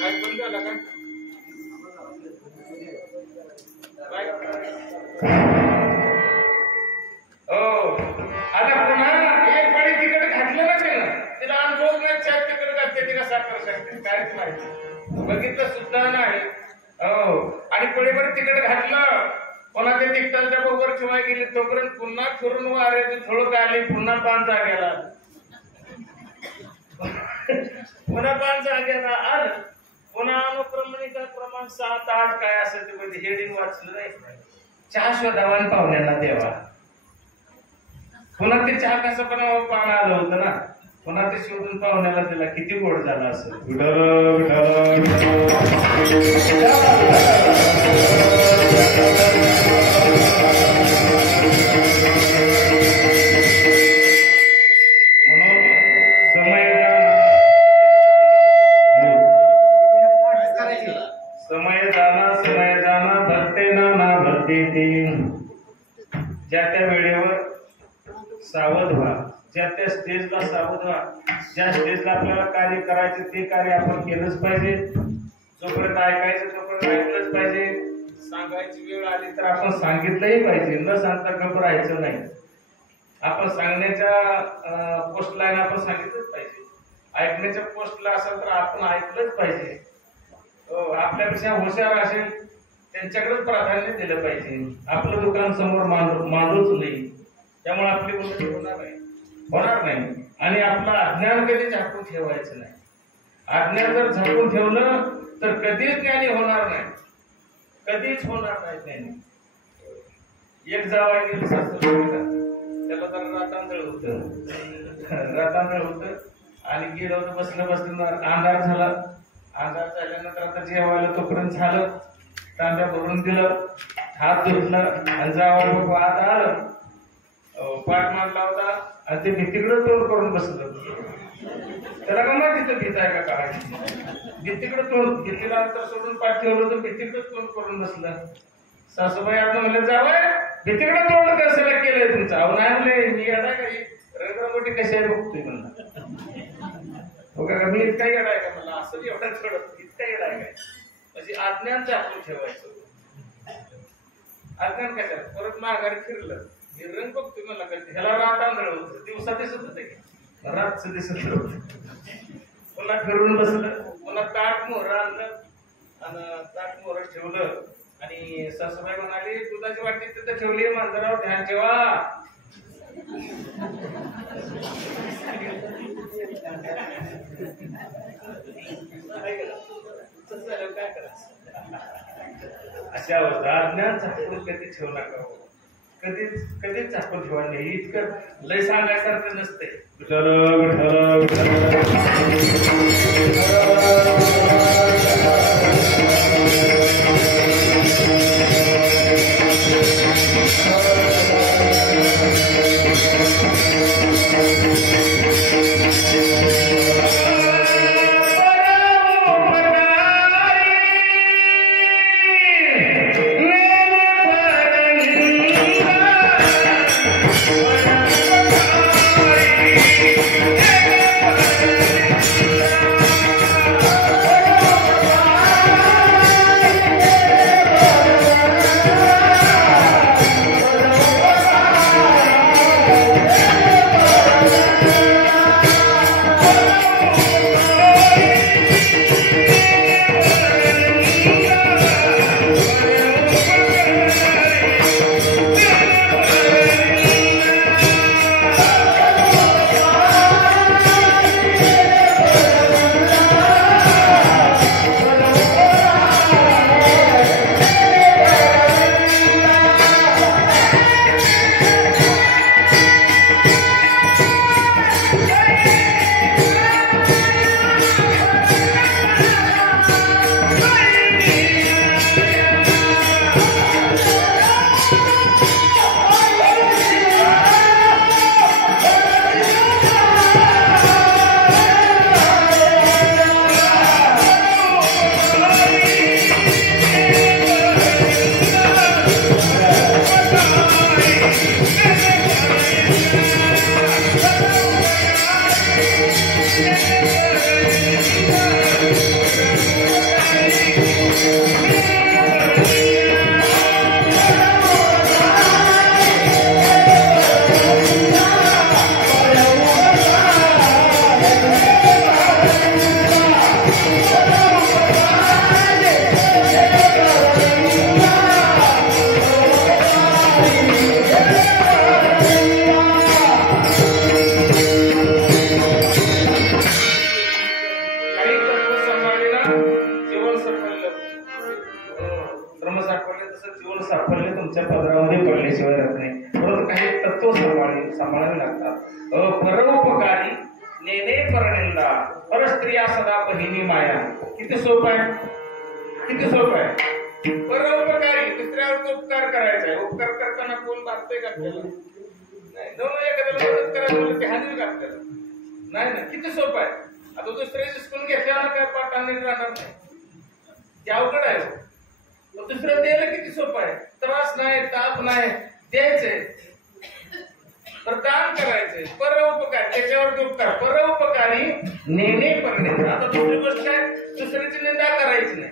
काय बंद झाला काय. आता पुन्हा एक पडी तिकडे घातलं ना त्यानं. तिला अनुभव नाही. चार तिकडे घातले. तिला साखर सांगते कायच माहिती बघितलं सुद्धा नाही. हो आणि पडीवर तिकडे घातलं. पुन्हा ते तिकटाच्या बरोबर ठेवाय गेले. तोपर्यंत पुन्हा फिरून वाऱ्याची थोडं आली. पुन्हा पान जागेला पुन्हा पान जागेला आलं. पुन्हा अनुक्रमणिका क्रमांक 7 8 काय असेल ते मध्ये हेडिंग वाचलं नाही. चहा शोधावा आणि पाहुण्याला द्यावा. पुन्हा ते चहा कसं पण पान आलं होतं ना. पुन्हा ते शोधून पाहुण्याला दिला. किती गोड झाला असेल. म्हणून समय जाना भरते ना भरते ते. ज्या त्या वेळेवर सावध व्हा. ज्या त्या स्टेजला सावध व्हा. ज्या स्टेजला आपल्याला कार्य करायचं ते कार्य आपण केलंच पाहिजे. जोपर्यंत ऐकायचं तोपर्यंत ऐकलंच पाहिजे. सांगायची वेळ आली तर आपण सांगितलंही पाहिजे. न सांगता गप्प राहायचं नाही. आपण सांगण्याच्या पोस्ट लाईन आपण सांगितलंच पाहिजे. ऐकण्याच्या पोस्टला असेल तर आपण ऐकलंच पाहिजे. आपल्यापेक्षा हुशार असेल त्यांच्याकडेच प्राधान्य दिलं पाहिजे. आपलं दुकान समोर मांडूच नाही. त्यामुळे आपली उन्नती होणार नाही. आणि आपलं अज्ञान कधी झाकून ठेवायचं नाही. अज्ञान जर झाकून ठेवलं तर कधीच ज्ञानी होणार नाही. कधीच होणार नाही ज्ञानी. एक जावं गेलं सासर त्याला जरा रातांदळ होतं आणि गेलं होतं. बसलं अंधार झाला. अंधार झाल्यानंतर आता जेवायला तोपर्यंत झालं. तांब्या भरून दिलं. हात धुतलं आणि जावं बाबा आता आलं. पाठ मारला होता आणि ते भीतीकडे तोंड करून बसलं. त्याला का माहिती तर भीत आहे का काय. भीतीकडे तोंड भीतीला अंतर सोडून पाठ ठेवलं तर भीतीकडे तोंड करून बसलं. सासूबाई आता म्हणलं जावं भीतीकडे तोंड कशाला केलंय तुमचं. अहो नाही म्हणले मी येणार काही रंगरंगोटी कशाला बघतोय म्हणला. हो का मी इतका येणार आहे का मला असं एवढं थोडं इतका येणार आहे काय. म्हणजे अज्ञान झाकून ठेवायचं. अज्ञान कशाला. परत माघारी फिरलं. हे रंग बघतोय मला कधी. ह्याला रात आंधळ होतं. दिवसा दिसत होते की रातच दिसत होत. पुन्हा फिरून बसलं. पुन्हा ताट मोहर आणलं आणि ताट मोहर ठेवलं. आणि सासूबाई म्हणाली दुधाची वाटी तिथं ठेवली. मांजरावर ध्यान ठेवा. काय करायचं. अशा अवस्था अज्ञान झाकून कधी ठेवू नका. कधीच झाकून ठेवा नाही. इतकं लय सांगायसारखं नसते. तुमच्या पदरामध्ये पडल्याशिवाय राहत नाही. परंतु काही तत्व सांभाळावे लागतात. परोपकारी नेने परनिंदा परस्त्रिया सदा बहिणी माया. किती सोपं आहे, किती सोपं आहे. परोपकारी दुसऱ्यावर उपकार करायचा आहे. उपकार करताना कोण भागतोय का आपल्याला? नाही. दोन एखाद्याला मदत करायला बोललं ते हानी का आपल्याला? नाही ना. किती सोपं आहे. आता दुसऱ्याची स्कूल घेतल्यावर काय पाठ नीट राहणार नाही. ते अवघड आहे. दुसरं द्यायला किती सोपं आहे. त्रास नाही, ताप नाही, द्यायचंय. तर दान करायचंय. परोपकार त्याच्यावर उपकार. परोपकारी नेणे परनिंदा. आता दुसरी गोष्ट काय, दुसऱ्याची निंदा करायची नाही.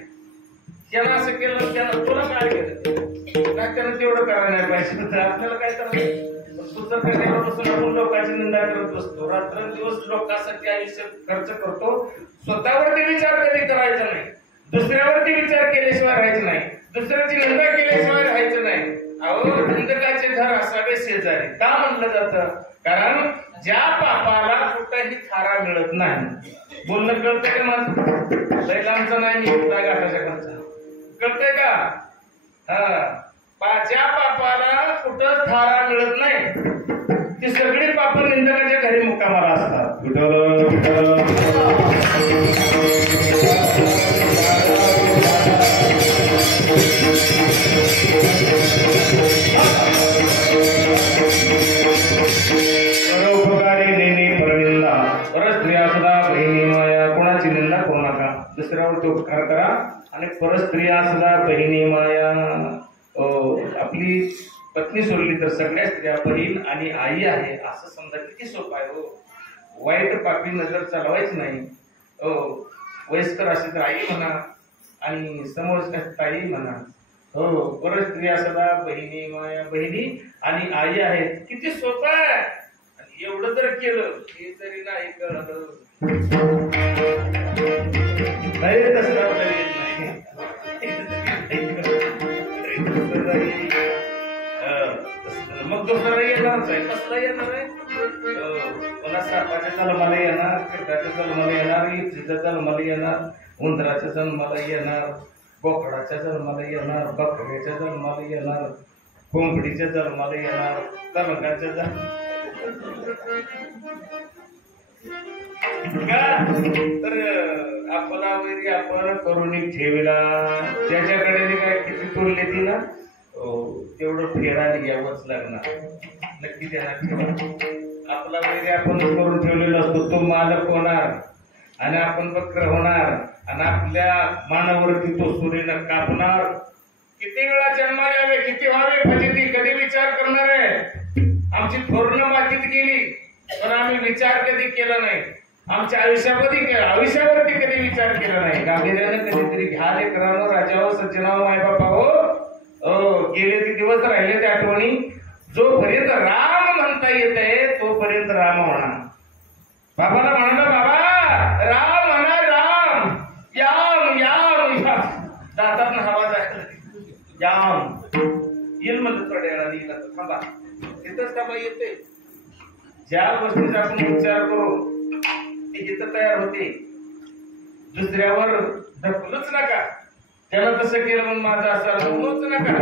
त्यानं असं केलं, त्यानं तुला काय केलं, काय त्यानं तेवढं करायला नाही पाहिजे. तर आपल्याला काय करायचं, तुझं करण्यापासून आपण लोकांची निंदा करत बसतो. रात्रंदिवस लोकांसाठी आयुष्य खर्च करतो. स्वतःवरती विचार कधी करायचा नाही. दुसऱ्यावरती विचार केल्याशिवाय राहायचं नाही. दुसऱ्याची निंदा केल्याशिवाय राहायचं नाही. अहो, निंदकाचे घर असावे शेजारी. का म्हटलं जातं? कारण ज्या पापाला कुठेही थारा मिळत नाही. बोलणं कळतंय का माझं? बैलांचं नाही, मी घाटाच्या घरचा. कळतंय का? ज्या पापाला कुठं थारा मिळत नाही ती सगळी पाप निंदकाच्या घरी मुक्कामाला असतात. परोपकारी नेणे परनिंदा परस्त्रिया सदा बहिणी माया. कोणाची निंदा करू नका, दुसऱ्यावर तो उपकार करा. आणि परस्त्रिया सदा बहिणी माया. आपली पत्नी सोडली तर सगळ्या स्त्रिया बहीण आणि आई आहे असं समजा. किती सोपं आहे हो. वाईट पापी नजर चालवायची नाही. वयस्कर असेल तर आई म्हणा आणि समोर ताई म्हणा. परस्त्रिया सदा बहिणी माया. बहिणी आणि आई आहेत. किती सोपं आहे. आणि एवढं जर केलं हे जरी नाही कळलं नाही तसं मग दुसरा येणारच आहे. कसला येणार आहे? मला सापाच्या जन्माला येणार, खडकाच्या जन्माला येणार, इचरीच्या जन्माला येणार, उंदराच्या जन्माला येणार, बोकडाच्या जन्माला येणार, बकऱ्याच्या जन्माला येणार, कोंबडीच्या जन्माला येणार, तलंगाच्या तर आपला वैरी आपण करून ठेवला. ज्याच्याकडे काय किती तोडले ती ना तेवढं फेडायला यावंच लागणार. नक्की त्यांना ठेवा. आपला वैरी आपण करून ठेवलेला असतो तो मालक होणार आणि आपण बकर होणार आणि आपल्या मानावरती तो सूर्यनं कापणार. किती वेळा जन्म यावे, किती व्हावे फजिती, कधी विचार करणार आहे. आमची थोरणं बाकीत गेली पण आम्ही विचार कधी केला नाही. आमच्या आयुष्यावरती कधी विचार केला नाही. गांभीर्यानं कधीतरी घ्या लेकरांनो, राजावं सज्जनावं मायबापा हो. गेले ते दिवस राहिले त्या आठवणी. जोपर्यंत राम म्हणता येत आहे तोपर्यंत राम म्हणा. बाबाला म्हणाला बाबा राम म्हणा, राम याम याम. दातात हवा जायला याम येईल म्हणलं थोड्या वेळा येईल. थांबा तिथंच थांबा येते. ज्या गोष्टीचा आपण विचार करू ती हित तयार होते. दुसऱ्यावर ढकलूच नका. त्यानं तसं केलं म्हणून माझं असं म्हणूच नका.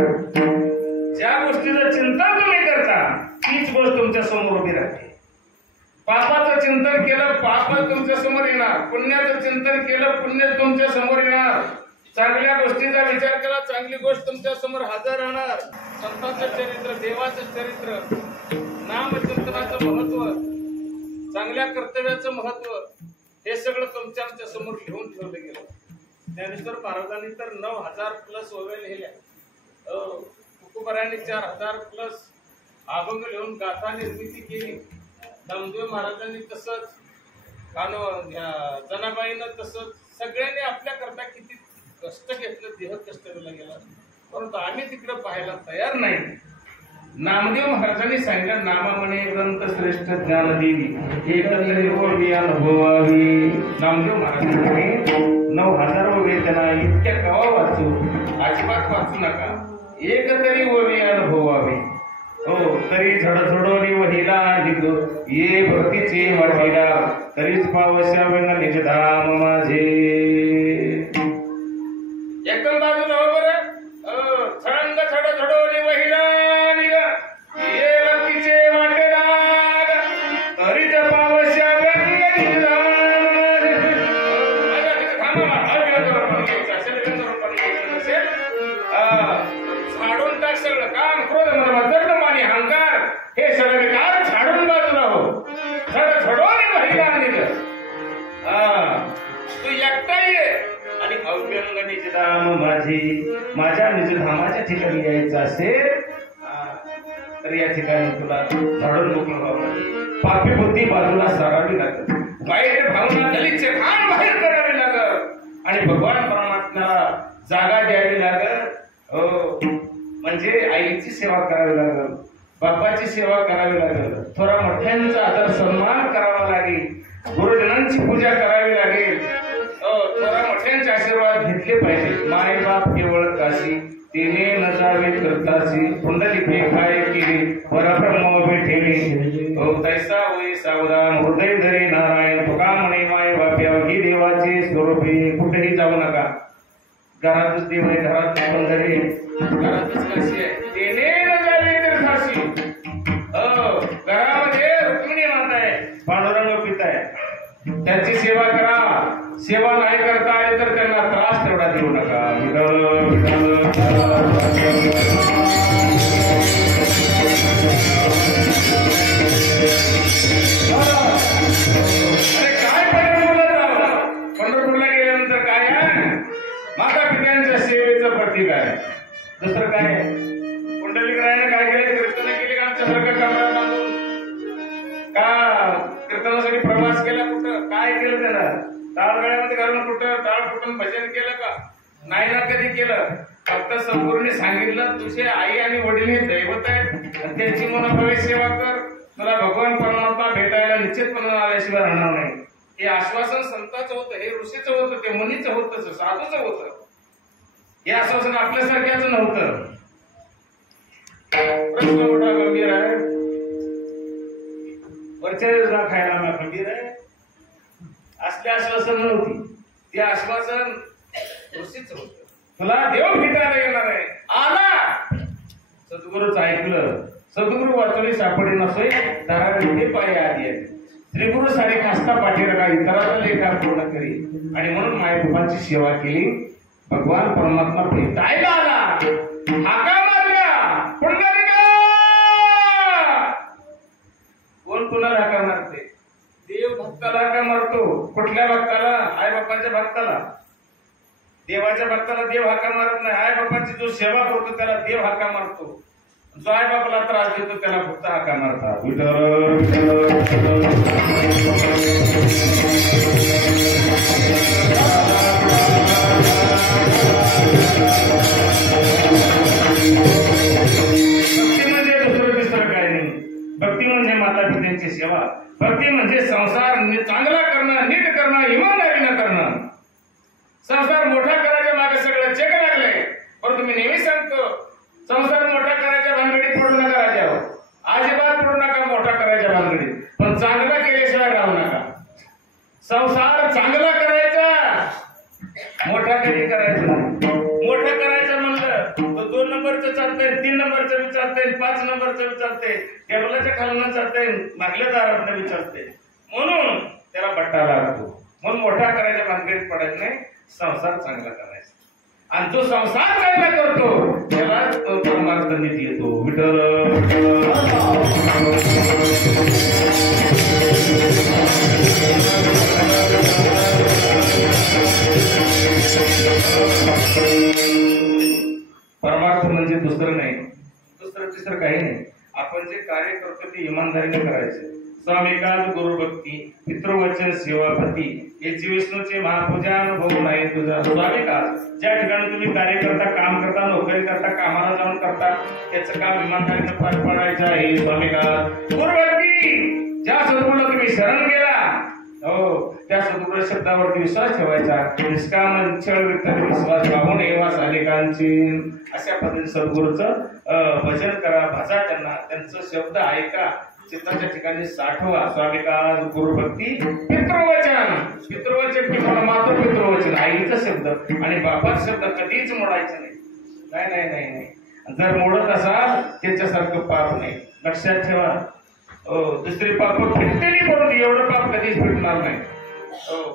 ज्या गोष्टीचं चिंतन तुम्ही करता तीच गोष्ट तुमच्या समोर उभी राहते. पापाचं चिंतन केलं पाप तुमच्या समोर येणार. पुण्याचं चिंतन केलं पुण्य तुमच्या समोर येणार. चांगल्या गोष्टीचा विचार केला चांगली गोष्ट तुमच्या समोर हजर राहणार. संतांचं चरित्र, देवाचं चरित्र, नामचिंतनाचं महत्व, चांगल्या कर्तव्याचं महत्व हे सगळं तुमच्या समोर लिहून ठेवलं गेलं. ज्ञानेश्वर महाराजांनी तर 9,000+ ओव्या लिहिल्या. तुकोबारायांनी 4,000+ अभंग लिहून गाथा निर्मिती केली. नामदेव महाराजांनी तसंच आणि जनाबाईनं तसं सगळ्यांनी आपल्या करता किती कष्ट घेतलं, देह कष्ट दिला गेला, परंतु आम्ही तिकडे पाहायला तयार नाही. नामदेव महाराजांनी सांगितलं, नामा म्हणे ग्रंथ श्रेष्ठ ज्ञानदेवी एकतरी ओळवी अनुभवावी. नामदेव महाराजांनी 9000 वेदना इतक्या कवा वाचू, अजिबात वाचू नका, एक तरी ओळवी अनुभवावी. हो, तरी झडझडोनी वहिला निघ ये भक्तीचे वाढीला, तरीच पावसावेना निज धाम माझे. एकदम बाजूला हो बरं, झडंग झडझडोनी वहिला निघ ये भक्तीचे वाटेला, तरीच पावसावेना निज धाम माझे. झाडून टाक सगळं काम, क्रोध मर्म आणि अहंकार हे सगळे काम झाडून बाजूला हो. झडझडोनी वहिला निघ, तू एकटा ये आणि अव्यंग निजधाम माझी. माझ्या निजधामाच्या ठिकाणी यायचं असेल तर या ठिकाणी तुला झाडून मोकळं व्हावं. पापी बुद्धी बाजूला सारावी लागत, वाईट भावना गलिच्छ घाण बाहेर करावी लागत आणि भगवान परमात्म्याला जागा द्यावी लागत. हो, म्हणजे आईची सेवा करावी लागल, बापाची सेवा करावी लागल, थोडा मोठ्यांचा आदर सन्मान करावा लागेल, गुरुजनांची पूजा करावी लागेल, थोडा मोठ्यांचे आशीर्वाद घेतले पाहिजे. माय बाप केवळ काशी तिने न जावे करतासी, कुंडली काय केली परब्रह्म भेटेली. तैसा होई सावधान हृदय धरे नारायण, तुका म्हणे माय बाप्या ही देवाचे स्वरूपी. कुठेही जाऊ नका, घरातच देव आहे, घरात बंधरे, घरातच काशी आहे, तेने न जावे करतासी. घरामध्ये रुक्मिणी माता आहे, पांडुरंग पिता आहे, त्यांची सेवा करा. सेवा नाही करता आली तर त्यांना त्रास तेवढा देऊ नका. अरे काय पंढरपूरला जावं, पंढरपूरला गेल्यानंतर काय आहे, माता पित्यांच्या सेवेचं प्रतीक आहे, दुसरं काय आहे. पुंडलिकरायाने काय केलं, कीर्तन केली का आमच्यासारखं कमरा बांधून, का कीर्तनासाठी प्रवास केला, कुठं काय केलं त्याला, टाळगळ्यामध्ये घालून कुठं टाळ फुटून भजन केलं का, नाही ना कधी केलं. फक्त संपूर्ण सांगितलं, तुझे आई आणि वडील हे दैवत आहेत, त्यांची मनोभावे सेवा कर, तुला भगवान परमात्मा भेटायला निश्चितपणे आल्याशिवाय राहणार नाही. हे आश्वासन संतांचं होतं, हे ऋषीचं होतं, ते मुनीचं होतं, साधूचं होतं. हे आश्वासन आपल्यासारख्याच नव्हतं. प्रश्न मोठा गंभीर आहे, वरच्या योजना खायला खंबीर आहे. असले आश्वासन नव्हती, ते आश्वासन ऋषीच होत. तुला देव भेटायला येणार आहे, आला. सद्गुरूच ऐकलं, सद्गुरू वाचवली सापडे नसोय, दाराने पाय आधी आहे. श्रीगुरु सारे कास्ता पाठीरा इतराचा लेखा पूर्ण करी, आणि म्हणून मायबापांची सेवा केली. भगवान परमात्मा भेटायला आला, हाका मारल्या, पुंडलिका. कोण कुणाला हाका मारते? देव भक्ताला हाका मारतो. कुठल्या भक्ताला? आई बापांच्या भक्ताला. देवाच्या भक्ताला देव हाका मारत नाही. आई बापाची जो सेवा करतो त्याला देव हाका मारतो. जो आई बापाला त्रास देतो त्याला भक्त हाका मारतात. भक्ती म्हणजे दुसरं तिसरं काय नाही. भक्ती म्हणजे माता पित्यांची सेवा. भक्ती म्हणजे संसार चांगला करणं, नीट करणं, इमानदारीनं करणं. संसार मोठा करायच्या मागे सगळं जग लागलंय, परंतु मी नेहमी सांगतो, संसार मोठा करायच्या भानगडीत पडू नका राजावर. अजिबात पडू नका मोठा करायच्या भानगडीत, पण चांगला केल्याशिवाय राहू नका. संसार चांगला करायचा, मोठा कधी करायचा नाही. मोठा करायचं म्हणलं तर 2 नंबरचं चालतंय, 3 नंबरचं बी चालतंय, 5 नंबरचं बी चालतंय, टेबलाच्या खालनं चालतंय, मागल्या दारातनं बी चालतंय. म्हणून त्याला बट्टा लागतो. म्हणून मोठा करायच्या भानगडीत पडायचं नाही, संसार चांगला करायचा. आणि जो संसार चांगला करतो त्याला परमार्थ नीती येतो. विठ्ठल परमार्थ म्हणजे दुसरं नाही, दुसरं तिसरं काही नाही. आपण जे कार्य करतो ते इमानदारीने करायचं. स्वामिकाज गुरुभक्ती पितृवचन सेवापती याची विष्णूचे महापूजा अनुभव नाही तुझा स्वामिकाज ज्या ठिकाणी तुम्ही कार्य करता काम करता नोकरी करता कामाला जाऊन करता त्याचं काम इमानदारीने पार पाडायचं आहे स्वामिकाज गुरुभक्ती ज्या सद्गुरूला तुम्ही शरण गेला हो त्या सद्गुरू शब्दावरती विश्वास ठेवायचा निष्काम छळ व्यक्तीने विश्वास पाहून येवास अनेकांची अशा पद्धतीने सद्गुरूचं भजन करा भजा त्यांना त्यांचं शब्द ऐका चित्ताच्या ठिकाणी साठवा स्वामिकाज गुरुभक्ती पितृवचन पितृवचन किंवा मात्र पितृवचन आईचं शब्द आणि बापाचा शब्द कधीच मोडायचं नाही नाही नाही नाही जर मोडत असाल त्याच्यासारखं पाप नाही लक्षात ठेवा दुसरी पाप फिरतेली परंतु एवढं पाप कधीच फिरणार नाही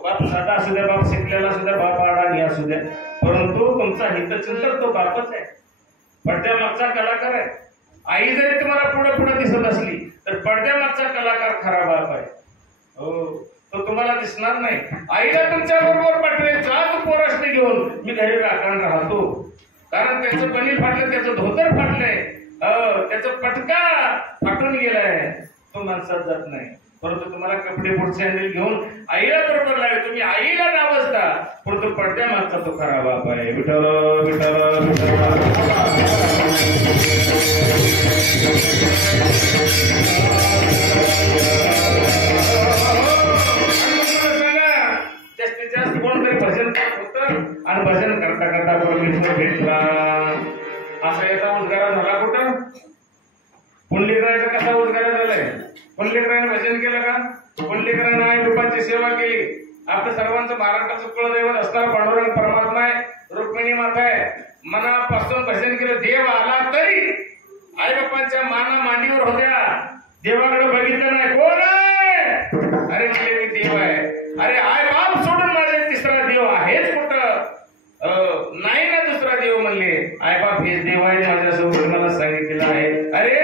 बाप साधा असू द्या बाप शिकलेला असू द्या बाप अडाणी असू द्या परंतु तुमचा हितचिंतक तो बापच आहे पडद्यामागचा कलाकार आहे आई जरी तुम्हाला पुढे पुढे दिसत असली तर पडद्यामागचा कलाकार खरा बाप आहे हो तो तुम्हाला दिसणार नाही आईला तुमच्या बरोबर पाठवेल जा तू पोरासने घेऊन मी घरी राखण राहतो कारण त्याचं पनीर फाटलं त्याचं धोतर फाटलंय त्याचं पटका फाटून गेलाय तो माणसात जात नाही परंतु तुम्हाला कपडे पुढचे हँडल घेऊन आईला बरोबर लागेल तुम्ही आईला नावसता परंतु पडद्या मागचा तो खरा बाप आहे विठ्ठल विठ्ठल जास्तीत जास्त कोणतरी भजन होतं आणि भजन करता करता परमेश्वर भेटला असा याचा उद्गार झाला कुठं पुंडलिकरायचा कसा उद्गार झालाय पुंडलिकरायने भजन केलं का पुंडलिकरायने आई बापाची सेवा केली आपल्या सर्वांचं महाराष्ट्राचं कुलदैवत असणारा पांडुरंग परमात्मा आहे रुक्मिणी माता आहे मनापासून भजन केलं देव आला तरी आई बापांच्या माना मांडीवर होत्या देवाकडे बघितलं नाही कोण आहे अरे म्हणले मी देव आहे अरे आई बाप सोडून माझे तिसरा देव आहेच कुठं नाही ना दुसरा देव म्हणले आई बाप हेच देव आहे माझ्यासोबत मला सांगितलेलं आहे अरे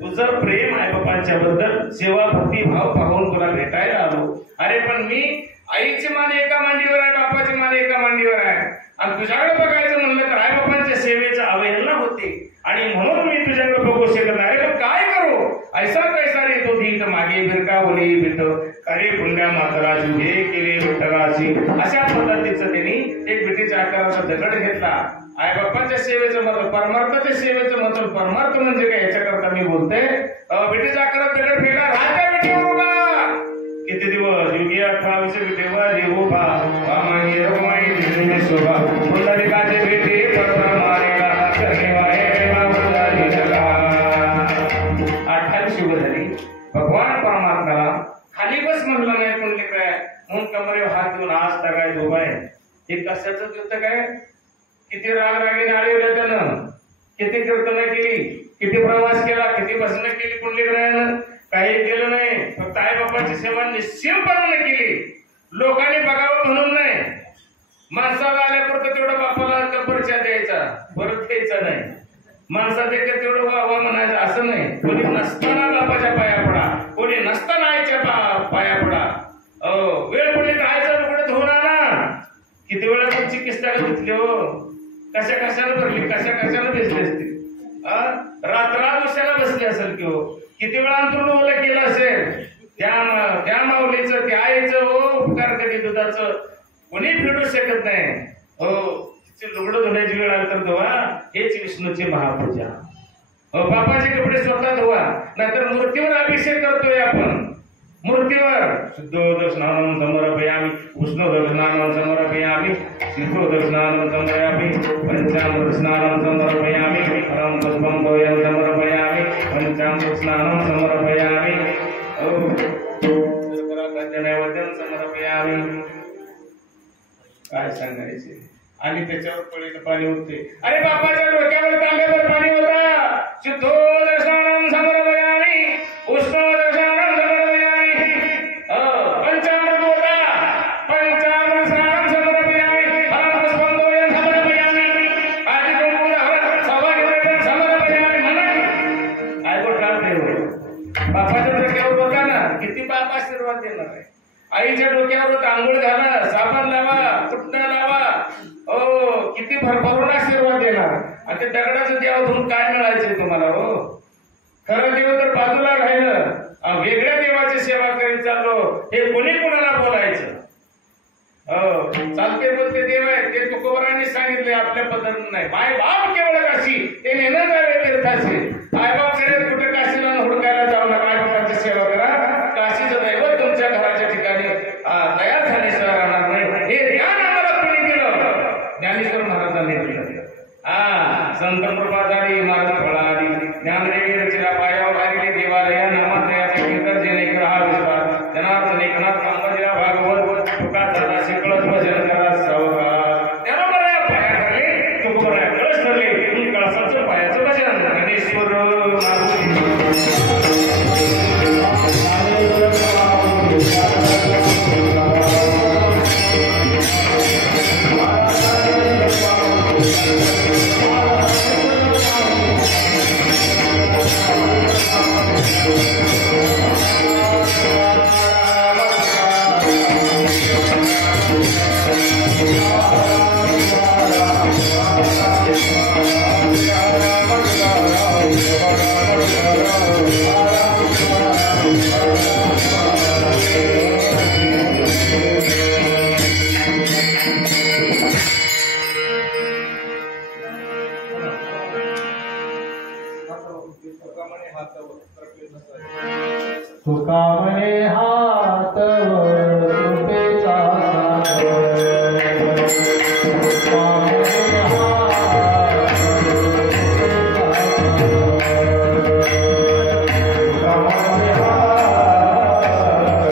तुझं प्रेम आई बापांच्या बद्दल सेवा भक्ती भाव पाहून तुला भेटायला आलो अरे पण मी आईची मान एका मांडीवर आहे बापाची मान एका मांडीवर आहे आणि तुझ्याकडे बघायचं म्हणलं तर आई बापांच्या सेवेचा अवहेलना होते आणि म्हणून मी तुझ्याकडे बघू शकत नाही पण काय करू ऐसा कैसा रे तो धीट मागे बिरका बोली बिट अरे पुण्या मातराजी हे केले विठ्ठलाची अशा पद्धतीचं त्यांनी एक बेटीच्या आकाराचा दगड घेतला आई बाप्पांच्या सेवेचं मत परमार्थाच्या सेवेचं मत परमार्थ म्हणजे काय याच्याकरता मी बोलते बेटीच्या आकारात दगड फेका राजा बेटीवर उभा किती दिवस योगी 28 विटेवर येऊभा मागे रमाई दिने शोभा पुंडलिकाचे बेटी परमारेला करणे बाबुलाली जगा 28 शुभ झाली भगवान परमात्म्याला खाली बस म्हणलं नाही पुंडलिकाय म्हणून कमरेवर हात देऊन आज तगाय उभा आहे हे कशाचं युद्ध काय किती राग रागीने आळवलं त्यानं किती कीर्तन केली किती प्रवास केला किती भजन केली पुंडलिकरायानं काही केलं नाही फक्त आई बापाची सेवा निश्चितपणाने केली लोकांनी बघावं म्हणून नाही माणसाला आल्यापुरतं तेवढं बापाला परिचय द्यायचा परत द्यायचा नाही माणसात एकदा तेवढं व्हावं म्हणायचं असं नाही कोणी नसताना बापाच्या पाया पडा कोणी नसताना आईच्या पाया पडा वेळ पडली तर आईचा तुकडे धुवून आणा किती वेळा तुमची किस्ता घेतली हो कशा कशाला भरली कशा कशाला भेटली असते रात्र कशाला बसली असेल कि हो किती वेळा अंतरून ओलं केलं असेल त्या माऊलीचं त्या आईचं हो उपकार कधी दुधाचं कोणी फेडू शकत नाही हो लुगडं धुण्याची वेळ आली तर धुवा हेच विष्णूची महापूजा बापाचे कपडे स्वतः धुवा नाहीतर मूर्तीवर अभिषेक करतोय आपण मूर्तीवर शुद्धोदक स्नानं समर्पयामि उष्णोदक स्नानं समर्पयामि शीतोदक स्नानं समर्पयामि पंचामृत स्नानं समर्पयामि परम पुष्पं तोयं समर्पयामि पंचामृत स्नानं समर्पयामि नैवेद्यं समर्पयामि काय सांगायचे आणि त्याच्यावर पडलेलं पाणी होते अरे बापाच्या डोक्यावर तांब्यावर पाणी होता शुद्धोदक स्नानं समर्पयामि उष्णोदक स्नानं आईच्या डोक्यावर आंघोळ घाला साबण लावा कुठनं लावा किती भरभरून आशीर्वाद देणार आणि ते दगडाचं देव धुवून काय मिळायचंय तुम्हाला हो खरं देव तर बाजूला राहिलं वेगळ्या देवाची सेवा करीत चाललो हे कोणी कोणाला बोलायचं? हो, चालते बोलते देव आहे ते तुकोबरांनी सांगितले, आपल्या पद्धतीने नाही. माय बाप केवळ काशी ते नेणं जावे तीर्थाचे. माय बाप करत कुठे काशीला हुडकायला जाऊ नका, माय बापाची सेवा करा. काशीचं दैवत तुमच्या घराच्या ठिकाणी तयार झाल्याशिवाय राहणार नाही. हे ज्ञान आम्हाला कोणी दिलं? ज्ञानेश्वर महाराजांनी दिलं. संत कृपा झाली, मार्ग फळाली, ज्ञानदेवी रचिला पायावर वारिले देवालया, नामात्रयाचे कीर्तन जेणे ग्रहा विश्वास, जनार्दन एकनाथ कांबजीला भागवत, तुका झाला शिकळत भजन करा सावकार. त्याला बऱ्या पाया ठरले, तुक बऱ्या कळस ठरले, कळसाचं पायाचं भजन. ज्ञानेश्वर तुका म्हणे हा